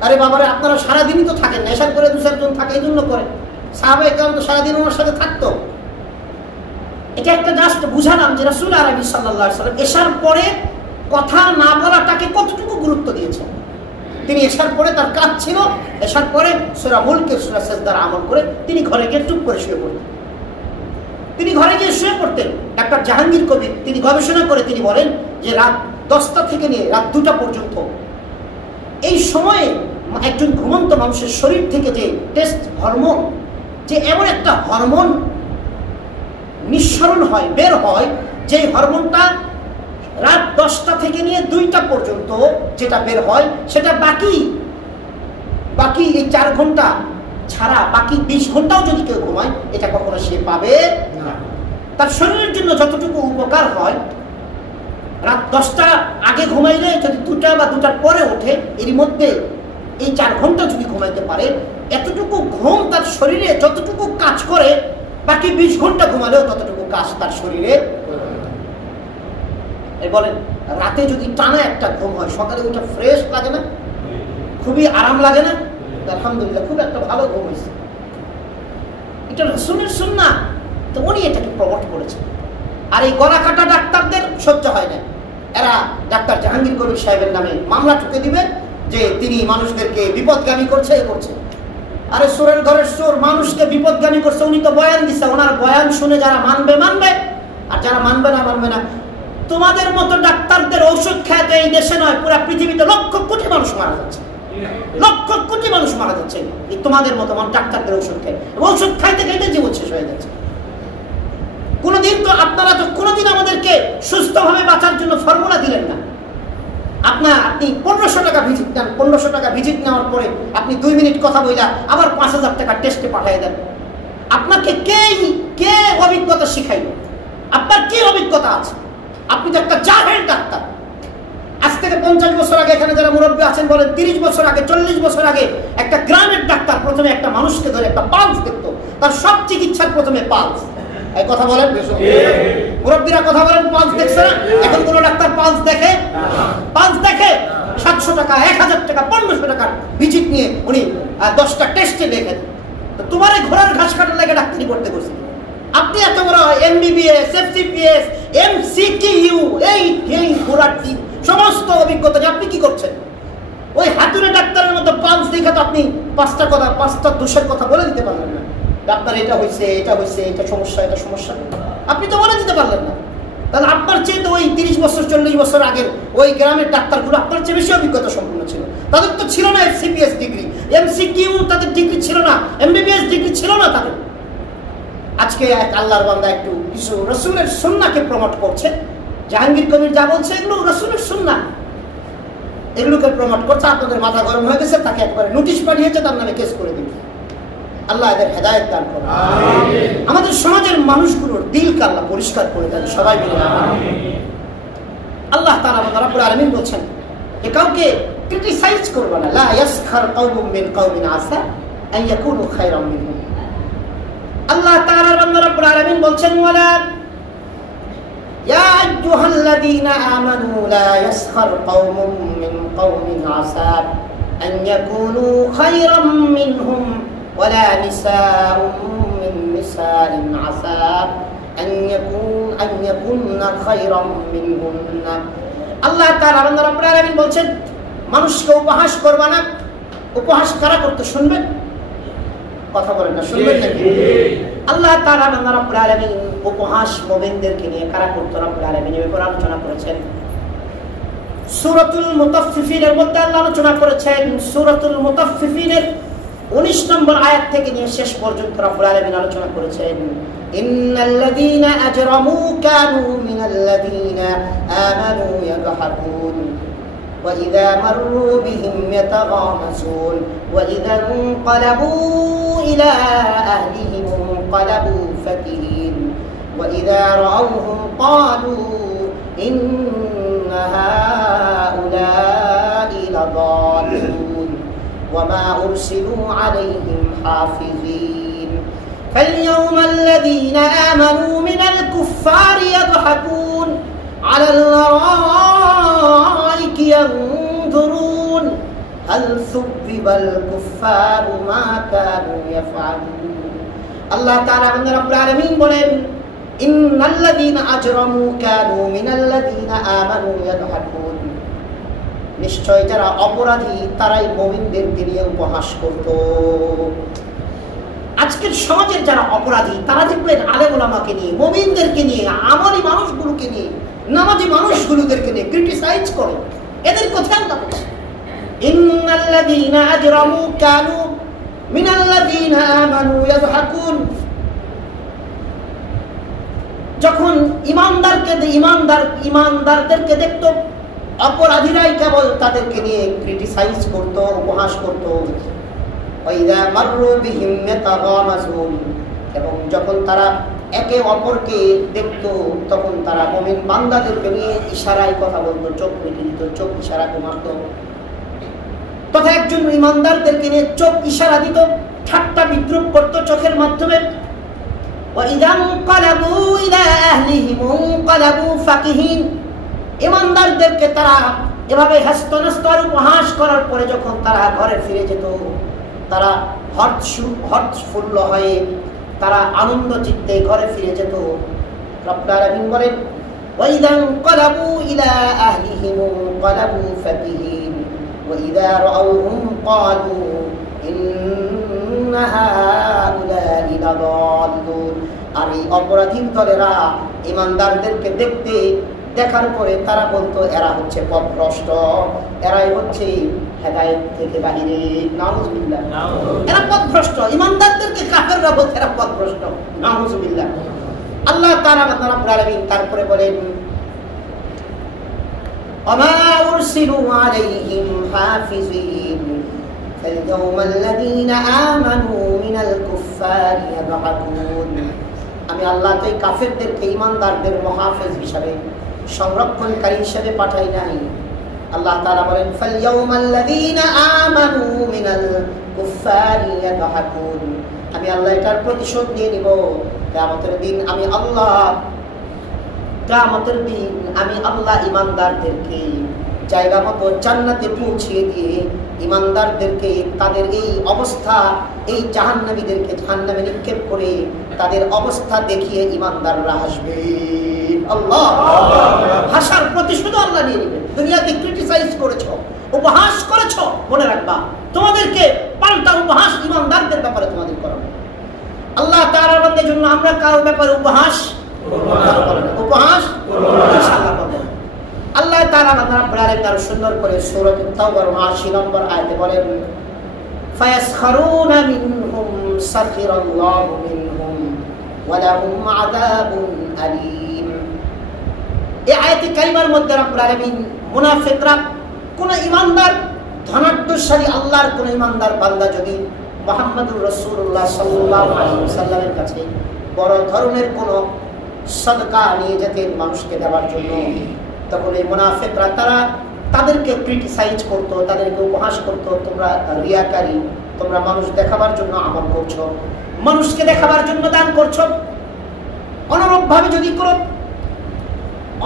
আরে বাবারে, আপনারা সারাদিনই তো থাকেন না, এশার পরে 2-4 জন থাকে, এই জন্য করে। সাহাবায়ে কেরাম তো সারাদিন ওনার সাথে থাকতো। এটা একটা জাস্ট বুঝালাম যে রাসূল আরবি সাল্লাল্লাহু আলাইহি ওয়াসাল্লাম এশার পরে কথা না বলাটাকে কতটুকু গুরুত্ব দিয়েছেন। তিনি এশার পরে তার কাজ ছিল, এশার পরে সূরা মুলকের সূরা সাজদার আমল করে তিনি ঘরে গিয়ে চুপ করে শুয়ে পড়তেন। ডাক্তার জাহাঙ্গীর কবির তিনি গবেষণা করে তিনি বলেন যে রাত 10টা থেকে নিয়ে রাত 2টা পর্যন্ত এই সময়ে একজন ঘুমন্ত মানুষের শরীর থেকে যে টেস্ট হরমোন, যে এমন একটা হরমোন নিঃসরণ হয়, বের হয়, যে হরমোনটা রাত 10টা থেকে নিয়ে 2টা পর্যন্ত যেটা বের হয় সেটা বাকি এই 4 ঘন্টা ছাড়া বাকি 20 ঘন্টাও যদি কেউ ঘুমায় এটা কখনো সে পাবে না। তার শরীরের জন্য যতটুকু উপকার হয়, রাত 10টা আগে ঘুমাইলে যদি 2টা বা 2টার পরে ওঠে, এর মধ্যে এই 4 ঘন্টা যদি ঘুমাইতে পারে, এতটুকু ঘুম তার শরীরে যতটুকু কাজ করে, বাকি 20 ঘন্টা ঘুমালেও ততটুকু কাজ তার শরীরে। বলেন, রাতে যদি টানা একটা ঘুম হয়, সকালে ওটা ফ্রেশ লাগে না? খুবই আরাম লাগে না? আলহামদুলিল্লাহ, খুব একটা ভালো ঘুম হয়েছে। এটা রাসূলের সুন্নাহ, তো উনি এটাকে প্রমোট করেছেন। আর এই গলা কাটা ডাক্তারদের সহ্য হয় না। এরা ডাক্তার জাহাঙ্গীর কবির সাহেবের নামে মামলা ঠুকে দিবে যে তিনি মানুষদেরকে বিপদগামী করছে, এ করছে। আরে চোরের ঘরের চোর মানুষকে বিপদগামী করছে, উনি তো বয়ান দিচ্ছে। ওনার বয়ান শুনে যারা মানবে মানবে, আর যারা মানবে না মানবে না। তোমাদের মতো ডাক্তারদের ঔষধ খেতে এই দেশে নয়, পুরো পৃথিবীতে লক্ষ কোটি মানুষ মারা যাচ্ছে, লক্ষ কোটি মানুষ মারা যাচ্ছে এই তোমাদের মতো ডাক্তারদের ঔষধ খেয়ে। ঔষধ খাইতে খাইতে জীবন শেষ হয়ে যাচ্ছে। কোনোদিন তো আপনারা তো কোনোদিন আমাদেরকে সুস্থভাবে বাঁচার জন্য ফর্মুলা দিলেন না। আপনি 1500 টাকা ভিজিট নেন, 1500 টাকা ভিজিট নেওয়ার পরে আপনি 2 মিনিট কথা বইলা আবার 5000 টাকা টেস্টে পাঠিয়ে দেন। আপনাকে কে অভিজ্ঞতা শিখাইল? আপনার কি অভিজ্ঞতা আছে? আপনি তো একটা জাহেল ডাক্তার। আজ থেকে 50 বছর আগে এখানে যারা মুরব্বী আছেন বলেন, 30 বছর আগে, 40 বছর আগে একটা গ্রামের ডাক্তার প্রথমে একটা মানুষকে ধরে একটা পালস দেখতো। তার সব চিকিৎসার প্রথমে পালস। এই কথা বলেন, মুরব্বীরা কথা বলেন, পালস দেখছে না? এখন কোন ডাক্তার পালস দেখে? পালস দেখে 700 টাকা, 1000 টাকা, 1500 টাকা ভিজিট নিয়ে উনি 10টা টেস্টে দেখে। তো তোমার এই ঘোড়ার ঘাস কাটার লাগে ডাক্তারি করতে করছে। আপনি এত বড় এমবিবিএস, এফসিপিএস, এমসিকিউ, এই ঘোড়ার টিম সমস্ত অভিজ্ঞতা যে আপনি কি করছেন? ওই হাতুড়ে ডাক্তারের মতো পালস দেখে তো আপনি 5টা দোষের কথা বলে দিতে পারলেন না। আপনার এটা হয়েছে, এটা হয়েছে, এটা সমস্যা, এটা সমস্যা, আপনি তো বলে দিতে পারলেন না। তাহলে আপনার চেয়ে তো ওই 30 বছর 40 বছর আগের ওই গ্রামের ডাক্তারগুলো আপনার চেয়ে বেশি অভিজ্ঞতা সম্পন্ন ছিল। তাদের তো ছিল না এফসিপিএস ডিগ্রি, এমসিকিউ তাদের ডিগ্রি ছিল না, এমবিবিএস ডিগ্রি ছিল না তাদের। আজকে এক আল্লাহর বান্দা একটু কিছু রাসূলের সুন্নাহকে প্রমোট করছে। জাহাঙ্গীর কবির যা বলছে এগুলো রাসূলের সুন্নাহ, এগুলোকে প্রমোট করছে। আপনাদের মাথা গরম হয়ে গেছে, তাকে একবারে নোটিশ পাঠিয়েছে, তার নামে কেস করে দিন। আল্লাহ এদের হেদায়েত দান করুন। আমাদের সমাজের মানুষগুলোর দিলকে আল্লাহ পরিষ্কার করে দেন, সবাই মিলে আমিন। আল্লাহ তাআলা রাব্বুল আলামিন বলছেন যে কাউকে ক্রিটিসাইজ করবে না। লা ইয়াসখার কওমুম মিন কওমিন আসা আন ইয়াকুনু খায়রাম মিনহুম। আল্লাহ তাআলা রাব্বুল আলামিন বলছেন, ওয়ালা ইয়া আইয়ুহাল্লাযীনা আমানু লা ইয়াসখার কওমুম মিন কওমিন আসা আন ইয়াকুনু খায়রাম মিনহুম ولا نساء من نساء عسى أن يكن خيرا منهن। আল্লাহ তাআলা রাব্বুল আলামিন বলছেন, মানুষকে উপহাস করবা না। উপহাস কারা করতে শুনবেন? কথা বলেন না, শুনবেন নাকি? আল্লাহ তাআলা রাব্বুল আলামিন উপহাস মুমিনদেরকে নিয়ে কারা করতে রাব্বুল আলামিন এর উপর আলোচনা করেছেন। সূরাতুল মুতাফফিফিনের মধ্যে আল্লাহ আলোচনা করেছেন। সূরাতুল মুতাফফিফিনের 19 নম্বর আয়াত থেকে নিয়ে শেষ পর্যন্ত রব্বুল আলামিন আলোচনা করেছেন, ইন্নাল্লাযীনা আজরামু কানু মিনাল্লাযীনা আমানু ইয়াদহাকুন ওয়া ইযা মাররু বিহিম ইয়াতাগামাসুন ওয়া ইযা ইনকালাবু ইলা আহলিহিম ইনকালাবু ফাকিহিন ওয়া ইযা রাআউহুম ক্বালু ইন্না হাউলা'i লাদাল্লুন وما أرسلوا عليهم حافظين فاليوم الذين آمنوا من الكفار يضحكون على الأرائك ينظرون هل ثوب الكفار ما كانوا يفعلون। الله تعالى من رب العالمين বলেন, إن الذين أجرموا كانوا من الذين آمنوا يضحكون। নিশ্চয় যারা অপরাধী তারাই মুমিনদেরকে নিয়ে উপহাস করত। আজকের সমাজের যারা অপরাধী তারা দেখবেন আলেম ওলামাকে নিয়ে, মুমিনদেরকে নিয়ে, আমলি মানুষগুলোকে নিয়ে, নামাজি মানুষগুলোদেরকে নিয়ে ক্রিটিসাইজ করে। এদের কথা আল্লাহ বলছে, ইন্নাল্লাযীনা আজরামু কানু মিনাল্লাযীনা আমানু ইয়াযহাকুন। যখন ইমানদারদেরকে দেখতো, অপরাধীরাই কেবল তাদেরকে নিয়ে ক্রিটিসাইজ করত, উপহাস করত। ওয়াইদা মাররু বিহিম ইয়াতাগামাসুন, এবং যখন তারা একে অপরকে দেখতো, তখন তারা মুমিন বান্দাদেরকে নিয়ে ইশারায় কথা বলতো, চোখ মিটি দিত, চোখ ইশারাকে মারত। তথা একজন ইমানদারদেরকে নিয়ে চোখ ইশারা দিত, ঠাট্টা বিদ্রুপ করত চোখের মাধ্যমে। ইমানদারদেরকে তারা এভাবে হাস্যনস্তর উপহাস করার পরে যখন তারা ঘরে ফিরে যেত, তারা হর্ষফুল্ল হয়ে তারা আনন্দ চিত্তে ঘরে ফিরে যেত। রব্বুল আলামিন বলেন وَإِذَا انقلبوا إِلَى أَهْلِهِمْ انقلبوا فَكِهِينَ وَإِذَا رَأَوْهُمْ قَالُوا إِنَّ هَؤُلَاءِ لَضَالُّونَ। আর এই অপরাধীর দলেরা ইমানদারদেরকে দেখার পরে তারা বলতো এরা হচ্ছে পথভ্রষ্ট, এরাই হচ্ছে হেদায়েত থেকে বাহিরে। নাউযুবিল্লাহ, এরা পথভ্রষ্ট। ইমানদারদেরকে কাফেররা বলতে এরা পথভ্রষ্ট। নাউযুবিল্লাহ। আল্লাহ তাআলা রাব্বুল আলামিন তারপরে বলেন ওমা উরসিলু আলাইহিম হাফিজিন ফালইয়াউমাল্লাযীনা আমানু মিনাল কুফফারি ইয়াদহাকুন। আমি আল্লাহ তো এই কাফেরদেরকে ইমানদারদের মুহাফিজ হিসেবে, সংরক্ষণকারী হিসেবে পাঠাই নাই। আল্লাহ তাআলা বলেন ফালইয়াউমাল্লাযীনা আমানু মিনাল কুফফারি ইয়াদহাকুন। আমি আল্লাহ এটার প্রতিশোধ নিয়ে নিব। কিয়ামতের দিন আমি আল্লাহ ইমানদারদেরকে জায়গা মতো জান্নাতে পৌঁছিয়ে দিয়ে ইমানদারদেরকে তাদের এই অবস্থা, এই জাহান্নামীদেরকে জাহান্নামে নিক্ষেপ করে তাদের অবস্থা দেখিয়ে ইমানদাররা হাসবে। আল্লাহ হাসার প্রতিশোধ আল্লাহ নিয়ে নেবেন। দুনিয়াতে ক্রিটিসাইজ করেছো, উপহাস করেছো, মনে রাখবা তোমাদেরকে পাল্টা উপহাস ইমানদারদের ব্যাপারে তোমাদের করা। আল্লাহ তাআলার বান্দাদের জন্য আমরা কারো ব্যাপারে উপহাস ইনশাআল্লাহ করব। আল্লাহ তাআলা রাব্বুল আলামিন আরো সুন্দর করে সূরা তাওবার ৮০ নম্বর আয়াতে বলেন ফায়াসখারুনা মিনহুম সাখিরাল্লাহু মিনহুম ওয়া লাহুম আযাবুন আলীম। এই আয়াতে কারিমার মধ্যে রাব্বুল আলামিন মুনাফিকরা, কোন ইমানদার ধনাঢ্যশালী আল্লাহর কোন ইমানদার বান্দা যদি মুহাম্মদুর রাসূলুল্লাহ সাল্লাল্লাহু আলাইহি ওয়াসাল্লামের কাছে বড় ধরনের কোন সদকা নিয়ে যেতেন মানুষকে দেওয়ার জন্য, তখন এই মুনাফিকরা তারা তাদেরকে ক্রিটিসাইজ করত, তাদেরকে উপহাস করত, তোমরা রিয়াকারী, তোমরা মানুষ দেখাবার জন্য আমল করছো, মানুষকে দেখাবার জন্য দান করছো। অনুরূপভাবে যদি কোনো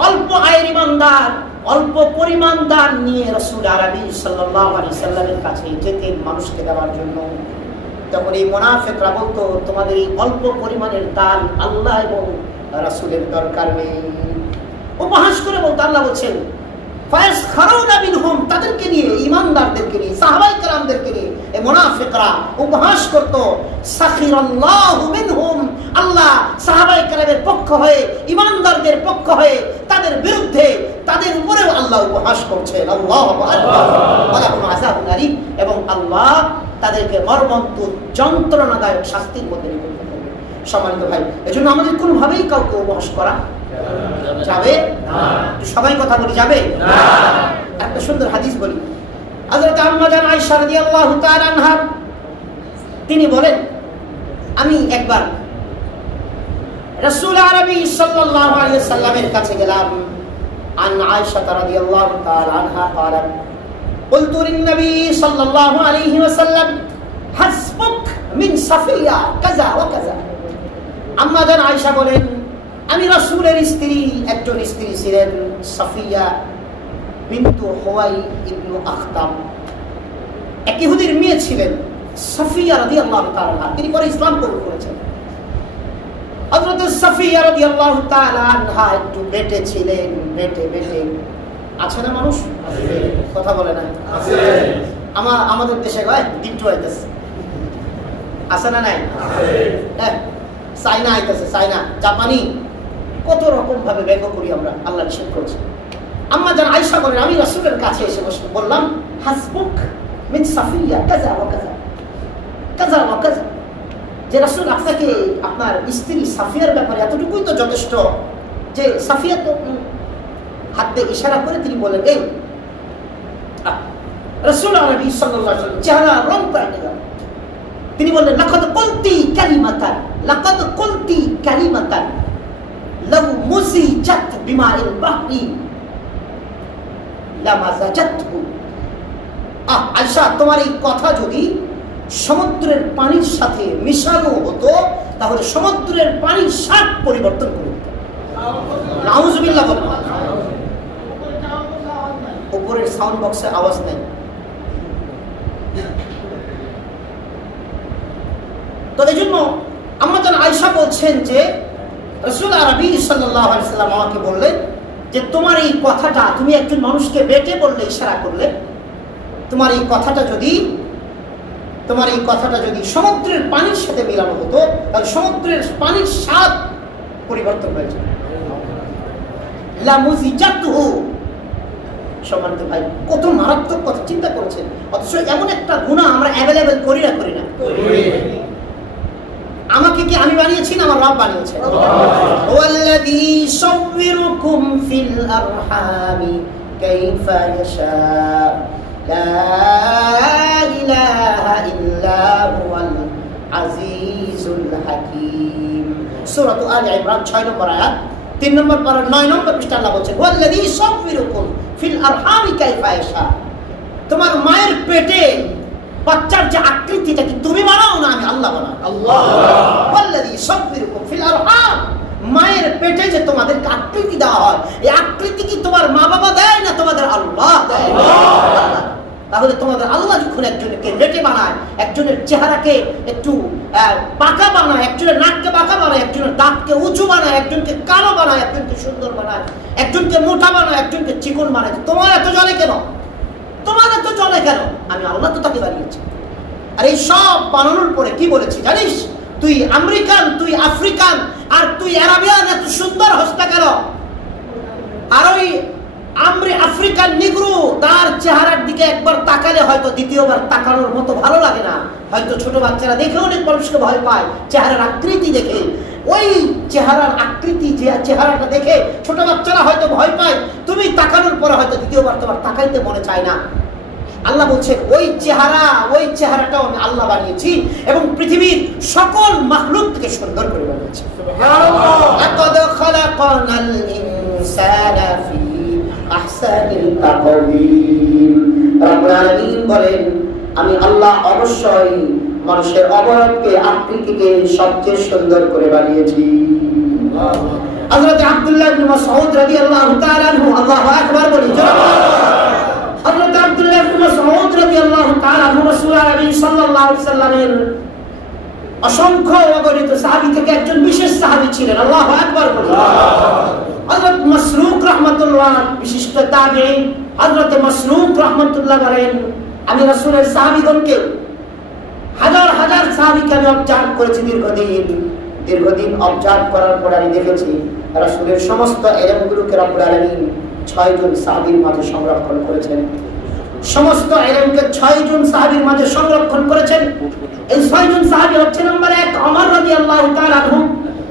অল্প আয়ের ইমানদার অল্প পরিমাণ দান নিয়ে রাসূল আরবি সাল্লাল্লাহু আলাইহি সাল্লামের কাছে যেতেন মানুষকে দেওয়ার জন্য, তখন এই মুনাফিকরা বলতো তোমাদের এই অল্প পরিমাণের দান আল্লাহ এবং রাসূলের দরকার নেই। উপহাস করে বলতো। আল্লাহ বলছেন ফায়াসখারুনা মিনহুম, তাদেরকে নিয়ে, ঈমানদারদেরকে নিয়ে, সাহাবায়ে কেরামদেরকে নিয়ে এই মুনাফিকরা উপহাস করত। সাখিরাল্লাহু মিনহুম, আল্লাহ সাহাবায়ে কেরামের পক্ষ হয়ে, ঈমানদারদের পক্ষ হয়ে তাদের বিরুদ্ধে, তাদের উপরেও আল্লাহ উপহাস করছেন। আল্লাহু আকবার। ওয়ালাহুম আযাবুন আলীম, এবং আল্লাহ তাদেরকে মর্মন্তুদ যন্ত্রণাদায়ক শাস্তির মধ্যে নিক্ষেপ করবে। সম্মানিত ভাই, এজন্য আমাদের কোনোভাবেই কাউকে উপহাস করা যাবে না। সবাই কথা বলি যাবে না। একটা সুন্দর হাদিস বলি। হযরত আম্মা জান আয়েশা রাদিয়াল্লাহু তাআলা আনহা তিনি বলেন আমি একবার রাসূল আরবি সাল্লাল্লাহু আলাইহি ওয়াসাল্লামের কাছে গেলাম। আন আয়েশা রাদিয়াল্লাহু তাআলা আনহা قالت قلت للنبي صلى الله عليه وسلم حسبك من صفية كذا وكذا। আম্মা জান আয়েশা বলেন আমি রাসূলের স্ত্রী, একজন স্ত্রী ছিলেন সাফিয়া বিনতু হুয়াই ইবনু আখতাম, এক ইহুদির মেয়ে ছিলেন সাফিয়া রাদিয়াল্লাহু তাআলা আনহা। তিনি পরে ইসলাম কবুল করেছেন। হযরত সাফিয়া রাদিয়াল্লাহু তাআলা আনহা একটু বেটে ছিলেন, বেটে আছে না মানুষ? আছে। কথা বলে না? আছে। আমাদের দেশে গায় দিনটু আইতেছে, আছে না নাই? আছে। হ্যাঁ, চাইনা আইতেছে, চাইনা, জাপানি, কত রকম ভাবে ব্যঙ্গ করি আমরা, আল্লাহ নিষেধ করেছে। আম্মা জান আয়েশা বলেন আমি রাসূলের কাছে এসে বললাম হাসবুক মিন সাফিয়া কাযা ওয়া কাযা, কাযা ওয়া কাযা, যে রাসূল আপনাকে আপনার স্ত্রী সাফিয়ার ব্যাপারে এতটুকুই তো যথেষ্ট, যে সাফিয়া তো হাত দিয়ে ইশারা করে তিনি বলেন এই রাসূল আরবি সাল্লাল্লাহু আলাইহি ওয়াসাল্লাম চেহারা রং পাল্টে গেল। তিনি বললেন লাকাদ কুলতি কালিমাতান, লাকাদ কুলতি কালিমাতান লাউ মুজিজাত বিমাইল বাহরি লামাজাজাতহু। আয়েশা, তোমার এই কথা যদি সমুদ্রের পানির সাথে মিশানো হতো তাহলে সমুদ্রের পানির স্বাদ পরিবর্তন করে দিত। নাউজুবিল্লাহ বলেন। উপরের সাউন্ড বক্সে আওয়াজ নেই। তো এই জন্য আম্মাজান আয়েশা বলছেন যে রাসূল আরবি সাল্লাল্লাহু আলাইহি সাল্লাম আমাকে বললেন যে তোমার এই কথাটা, তুমি একজন মানুষকে বেটে বললে, ইশারা করলে, তোমার এই কথাটা যদি সমুদ্রের পানির সাথে মিলানো হতো তাহলে সমুদ্রের পানির স্বাদ পরিবর্তন হয়েছে। লামুজিজাতহু। সম্মানিত ভাই, কত মারাত্মক কথা চিন্তা করেছেন। অথচ এমন একটা গুনাহ আমরা অ্যাভেলেবল করি না। আমাকে কি আমি বানিয়েছি না আমার রব বানিয়েছে? ওয়াল্লাযী ইউসাউবিরুকুম ফিল আরহামি কাইফা ইয়াশা লা ইলাহা ইল্লা হুয়াল আজিজুল হাকীম। সূরা আলে ইমরান 6 নম্বর আয়াত 3 নম্বর পারা 9 নম্বর পৃষ্ঠা আল্লাহ বলেন ওয়াল্লাযী ইউসাউবিরুকুম ফিল আরহামি কাইফা ইয়াশা। তোমার মায়ের পেটে বাচ্চার যে আকৃতিটা কি তুমি বানাও না আমি আল্লাহ বানাই। আল্লাহ ওয়াল্লাযী ইউসাউবিরুকুম ফিল আরহাম। মায়ের পেটে যে তোমাদের আকৃতি দেওয়া হয়, এই আকৃতি কি তোমার মা বাবা দেয় না তোমাদের আল্লাহ দেয়? তাহলে তোমাদের আল্লাহ যখন একজনকে রেটে বানায়, একজনের চেহারাকে একটু বাঁকা বানায়, একজনের নাককে বাঁকা বানায়, একজনের দাঁতকে উঁচু বানায়, একজনকে কালো বানায়, একজনকে সুন্দর বানায়, একজনকে মোটা বানায়, একজনকে চিকন বানায়, তোমার এত জলে কেন? আমি আল্লাহ তো তাকে বানিয়েছি। আর এই সব বানানোর পরে কি বলেছি জানিস? তুই আমেরিকান, তুই আফ্রিকান, আর তুই আরাবিয়ান, এত সুন্দর হস্তা কেন? আর ওই আফ্রিকান নিগ্রো, তার চেহারার দিকে একবার তাকালে হয়তো দ্বিতীয়বার তাকানোর মতো ভালো লাগে না। হয়তো ছোট বাচ্চারা দেখে অনেক মানুষকে ভয় পায় চেহারার আকৃতি দেখে। ওই চেহারার আকৃতি, যে চেহারাটা দেখে ছোট বাচ্চারা হয়তো ভয় পায়, তুমি তাকানোর পরে হয়তো দ্বিতীয়বার তোমার তাকাইতে মনে চায় না। আল্লাহ বলছেন ওই চেহারাটাও আমি আল্লাহ বানিয়েছি এবং পৃথিবীর সকল মাখলুক থেকে সুন্দর করে বানিয়েছি। লাকাদ খালাকানাল ইনসানা ফি আহসানিল তাকওয়িম। রব্বুল আলামিন বলেন আমি আল্লাহ অবশ্যই মানুষের অবয়বকে, আকৃতিকে সবচেয়ে সুন্দর করে বানিয়েছি। হযরত আব্দুল্লাহ ইবনে মাসউদ রাদিয়াল্লাহু তাআলা আনহু, আল্লাহু আকবার বলি। হযরত আব্দুল্লাহ ইবনে মাসউদ রাদিয়াল্লাহু তাআলা আনহু রাসূলুল্লাহ সাল্লাল্লাহু আলাইহি সাল্লামের অসংখ্য অগণিত সাহাবী থেকে একজন বিশেষ সাহাবী ছিলেন। আল্লাহু আকবার বলি। হযরত মাসরুক রাহমাতুল্লাহ, বিশিষ্ট তাবেঈ হযরত মাসরুক রাহমাতুল্লাহ বলেন আমি রাসূলের সাহাবীগণকে হাজার হাজার সাহাবীকে আমি অবজার্ভ করেছি দীর্ঘদিন অবজার্ভ করার পর আমি দেখেছি রাসূলের সমস্ত ইলমগুলোকে রব্বুল আলামিন 6 জন সাহাবীর মাঝে সংরক্ষণ করেছেন। সমস্ত ইলমকে 6 জন সাহাবীর মাঝে সংরক্ষণ করেছেন। এই 6 জন সাহাবী হচ্ছে নাম্বার 1 ওমর রাদিয়াল্লাহু তাআলা আনহু,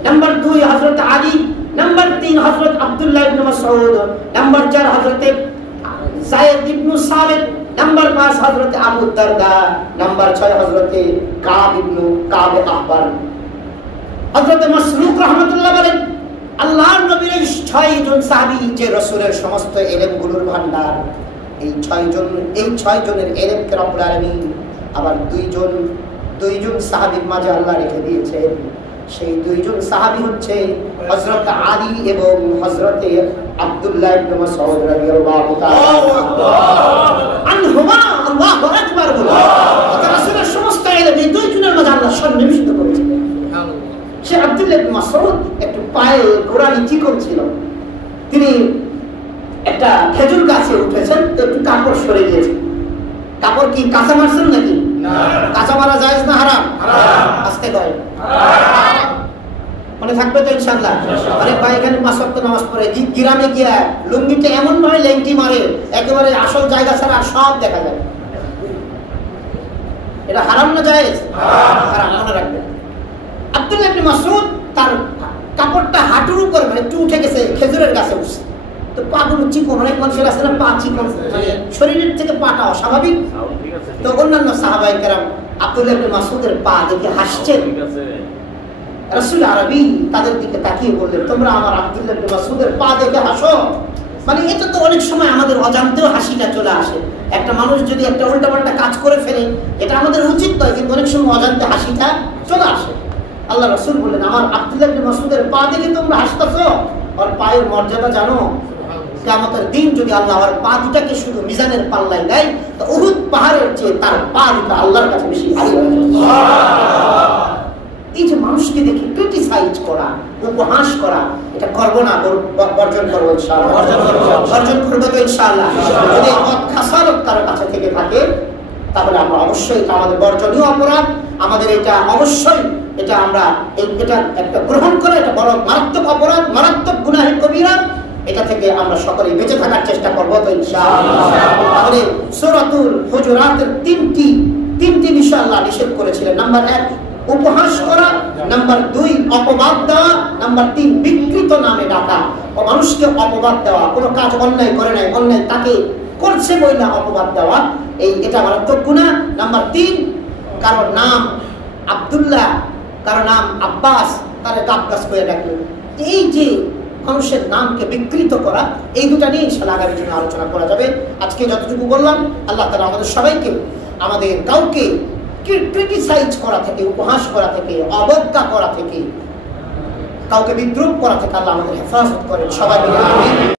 নাম্বার 2 হযরত আলী, নাম্বার 3 হযরত আব্দুল্লাহ ইবনে মাসউদ, নাম্বার 4 হযরত যায়েদ ইবনে সাবিত, নাম্বার 5 হযরত আবু দারদা, নাম্বার 6 হযরত কাব ইবনে কাব আহবার। হযরত মাসরুক রাহমাতুল্লাহ বলেন আল্লাহর নবীর 6 জন সাহাবী যে রাসূলের সমস্ত ইলমগুলোর ভান্ডার, এই 6 জনের ইলমকে রব্বুল আলামিন আবার 2 জন সাহাবীর মাঝে আল্লাহ রেখে দিয়েছেন। সেই 2 জন সাহাবী হচ্ছে হযরত আলী এবং হযরত আব্দুল্লাহ ইবনে মাসউদ রাদিয়াল্লাহু তাআলা আনহুমা। আল্লাহু আকবার বলে রাসূলের সমস্ত ইলম এই 2 জনের মাঝে আল্লাহ সন্নিবেশিত করেছেন। সে আব্দুল্লাহ ইবনে মাসউদ একটু পায়ে গোড়ালি চিকন ছিল। তিনি একটা খেজুর গাছে উঠেছেন, তো একটু কাপড় সরে গিয়েছে। কাপড় কি কাঁচা মারছেন নাকি? না, কাঁচা মারা জায়েজ না হারাম? হারাম। আস্তে কয় মনে থাকবে তো ইনশাআল্লাহ। আরে ভাই এখানে 5 ওয়াক্ত নামাজ পড়ে গ্রামে গিয়া লুঙ্গিতে এমন ভাবে লেংটি মারে একেবারে আসল জায়গা ছাড়া সব দেখা যায়। এটা হারাম না জায়েজ? হারাম। মনে রাখবেন আব্দুল্লাহ ইবনে মাসউদ তার কাপড়টা হাঁটুর উপর মানে একটু উঠে গেছে, খেজুরের গাছে উঠছে। তো পাগুলো চিকন, অনেক মানুষের আছে না পা চিকন, শরীরের থেকে পাটা অস্বাভাবিক। তো অন্যান্য সাহাবায়ে কেরাম আব্দুল্লাহ ইবনে মাসউদের পা দেখে হাসছেন। রাসূল আরবি তাদের দিকে তাকিয়ে বললেন, তোমরা আমার আব্দুল্লাহ ইবনে মাসউদের পা দেখে হাসো? মানে এটা তো অনেক সময় আমাদের অজান্তেও হাসিটা চলে আসে। একটা মানুষ যদি একটা উল্টাপাল্টা কাজ করে ফেলে, এটা আমাদের উচিত নয়, কিন্তু অনেক সময় অজান্তে হাসিটা চলে আসে। আল্লাহ রাসূল বললেন, আমার আব্দুল্লাহ ইবনে মাসউদের পা দেখে তোমরা হাসতেছো? আর পায়ের মর্যাদা জানো? কিয়ামতের দিন যদি আল্লাহ আর পা দুটাকে শুধু মিজানের পাল্লায় দেয়, তো উহুদ পাহাড়ের চেয়ে তার পা দুটা আল্লাহর কাছে বেশি ভারী হয়ে যাবে। এই যে মানুষকে দেখে ক্রিটিসাইজ করা, উপহাস করা, এটা করবো না, বর্জন করবো ইনশাআল্লাহ। বর্জন করবো তো ইনশাআল্লাহ। যদি খাসারত কারো কাছে থেকে থাকে, তাহলে আমরা অবশ্যই এটা আমাদের বর্জনীয় অপরাধ। আমাদের এটা অবশ্যই এটা আমরা এটা একটা গ্রহণ করে, এটা বড় মারাত্মক অপরাধ, মারাত্মক গুনাহে কবিরা। এটা থেকে আমরা সকলেই বেঁচে থাকার চেষ্টা করবো তো ইনশাআল্লাহ। তাহলে সূরাতুল হুজুরাতের তিনটি বিষয় আল্লাহ নিষেধ করেছিলেন। নাম্বার 1 উপহাস করা, নাম্বার 2 অপবাদ দেওয়া, নাম্বার 3 বিকৃত নামে ডাকা ও মানুষকে অপবাদ দেওয়া। কোনো কাজ অন্যায় করে নাই, অন্যায় তাকে করছে বইলা অপবাদ দেওয়া, এটা মারাত্মক গুনাহ। নাম্বার 3 কারো নাম আব্দুল্লাহ, কারো নাম আব্বাস, তারে আব্বাস করে ডাকলো। এই যে মানুষের নামকে বিকৃত করা, এই দুটা নিয়ে ইনশাআল্লাহ আগামী দিনে আলোচনা করা যাবে। আজকে যতটুকু বললাম, আল্লাহ তাআলা আমাদের সবাইকে, আমাদের কাউকে ক্রিটিসাইজ করা থেকে, উপহাস করা থেকে, অবজ্ঞা করা থেকে, কাউকে বিদ্রুপ করা থেকে আল্লাহ আমাদের হেফাজত করেন। সবাই মিলে আমিন।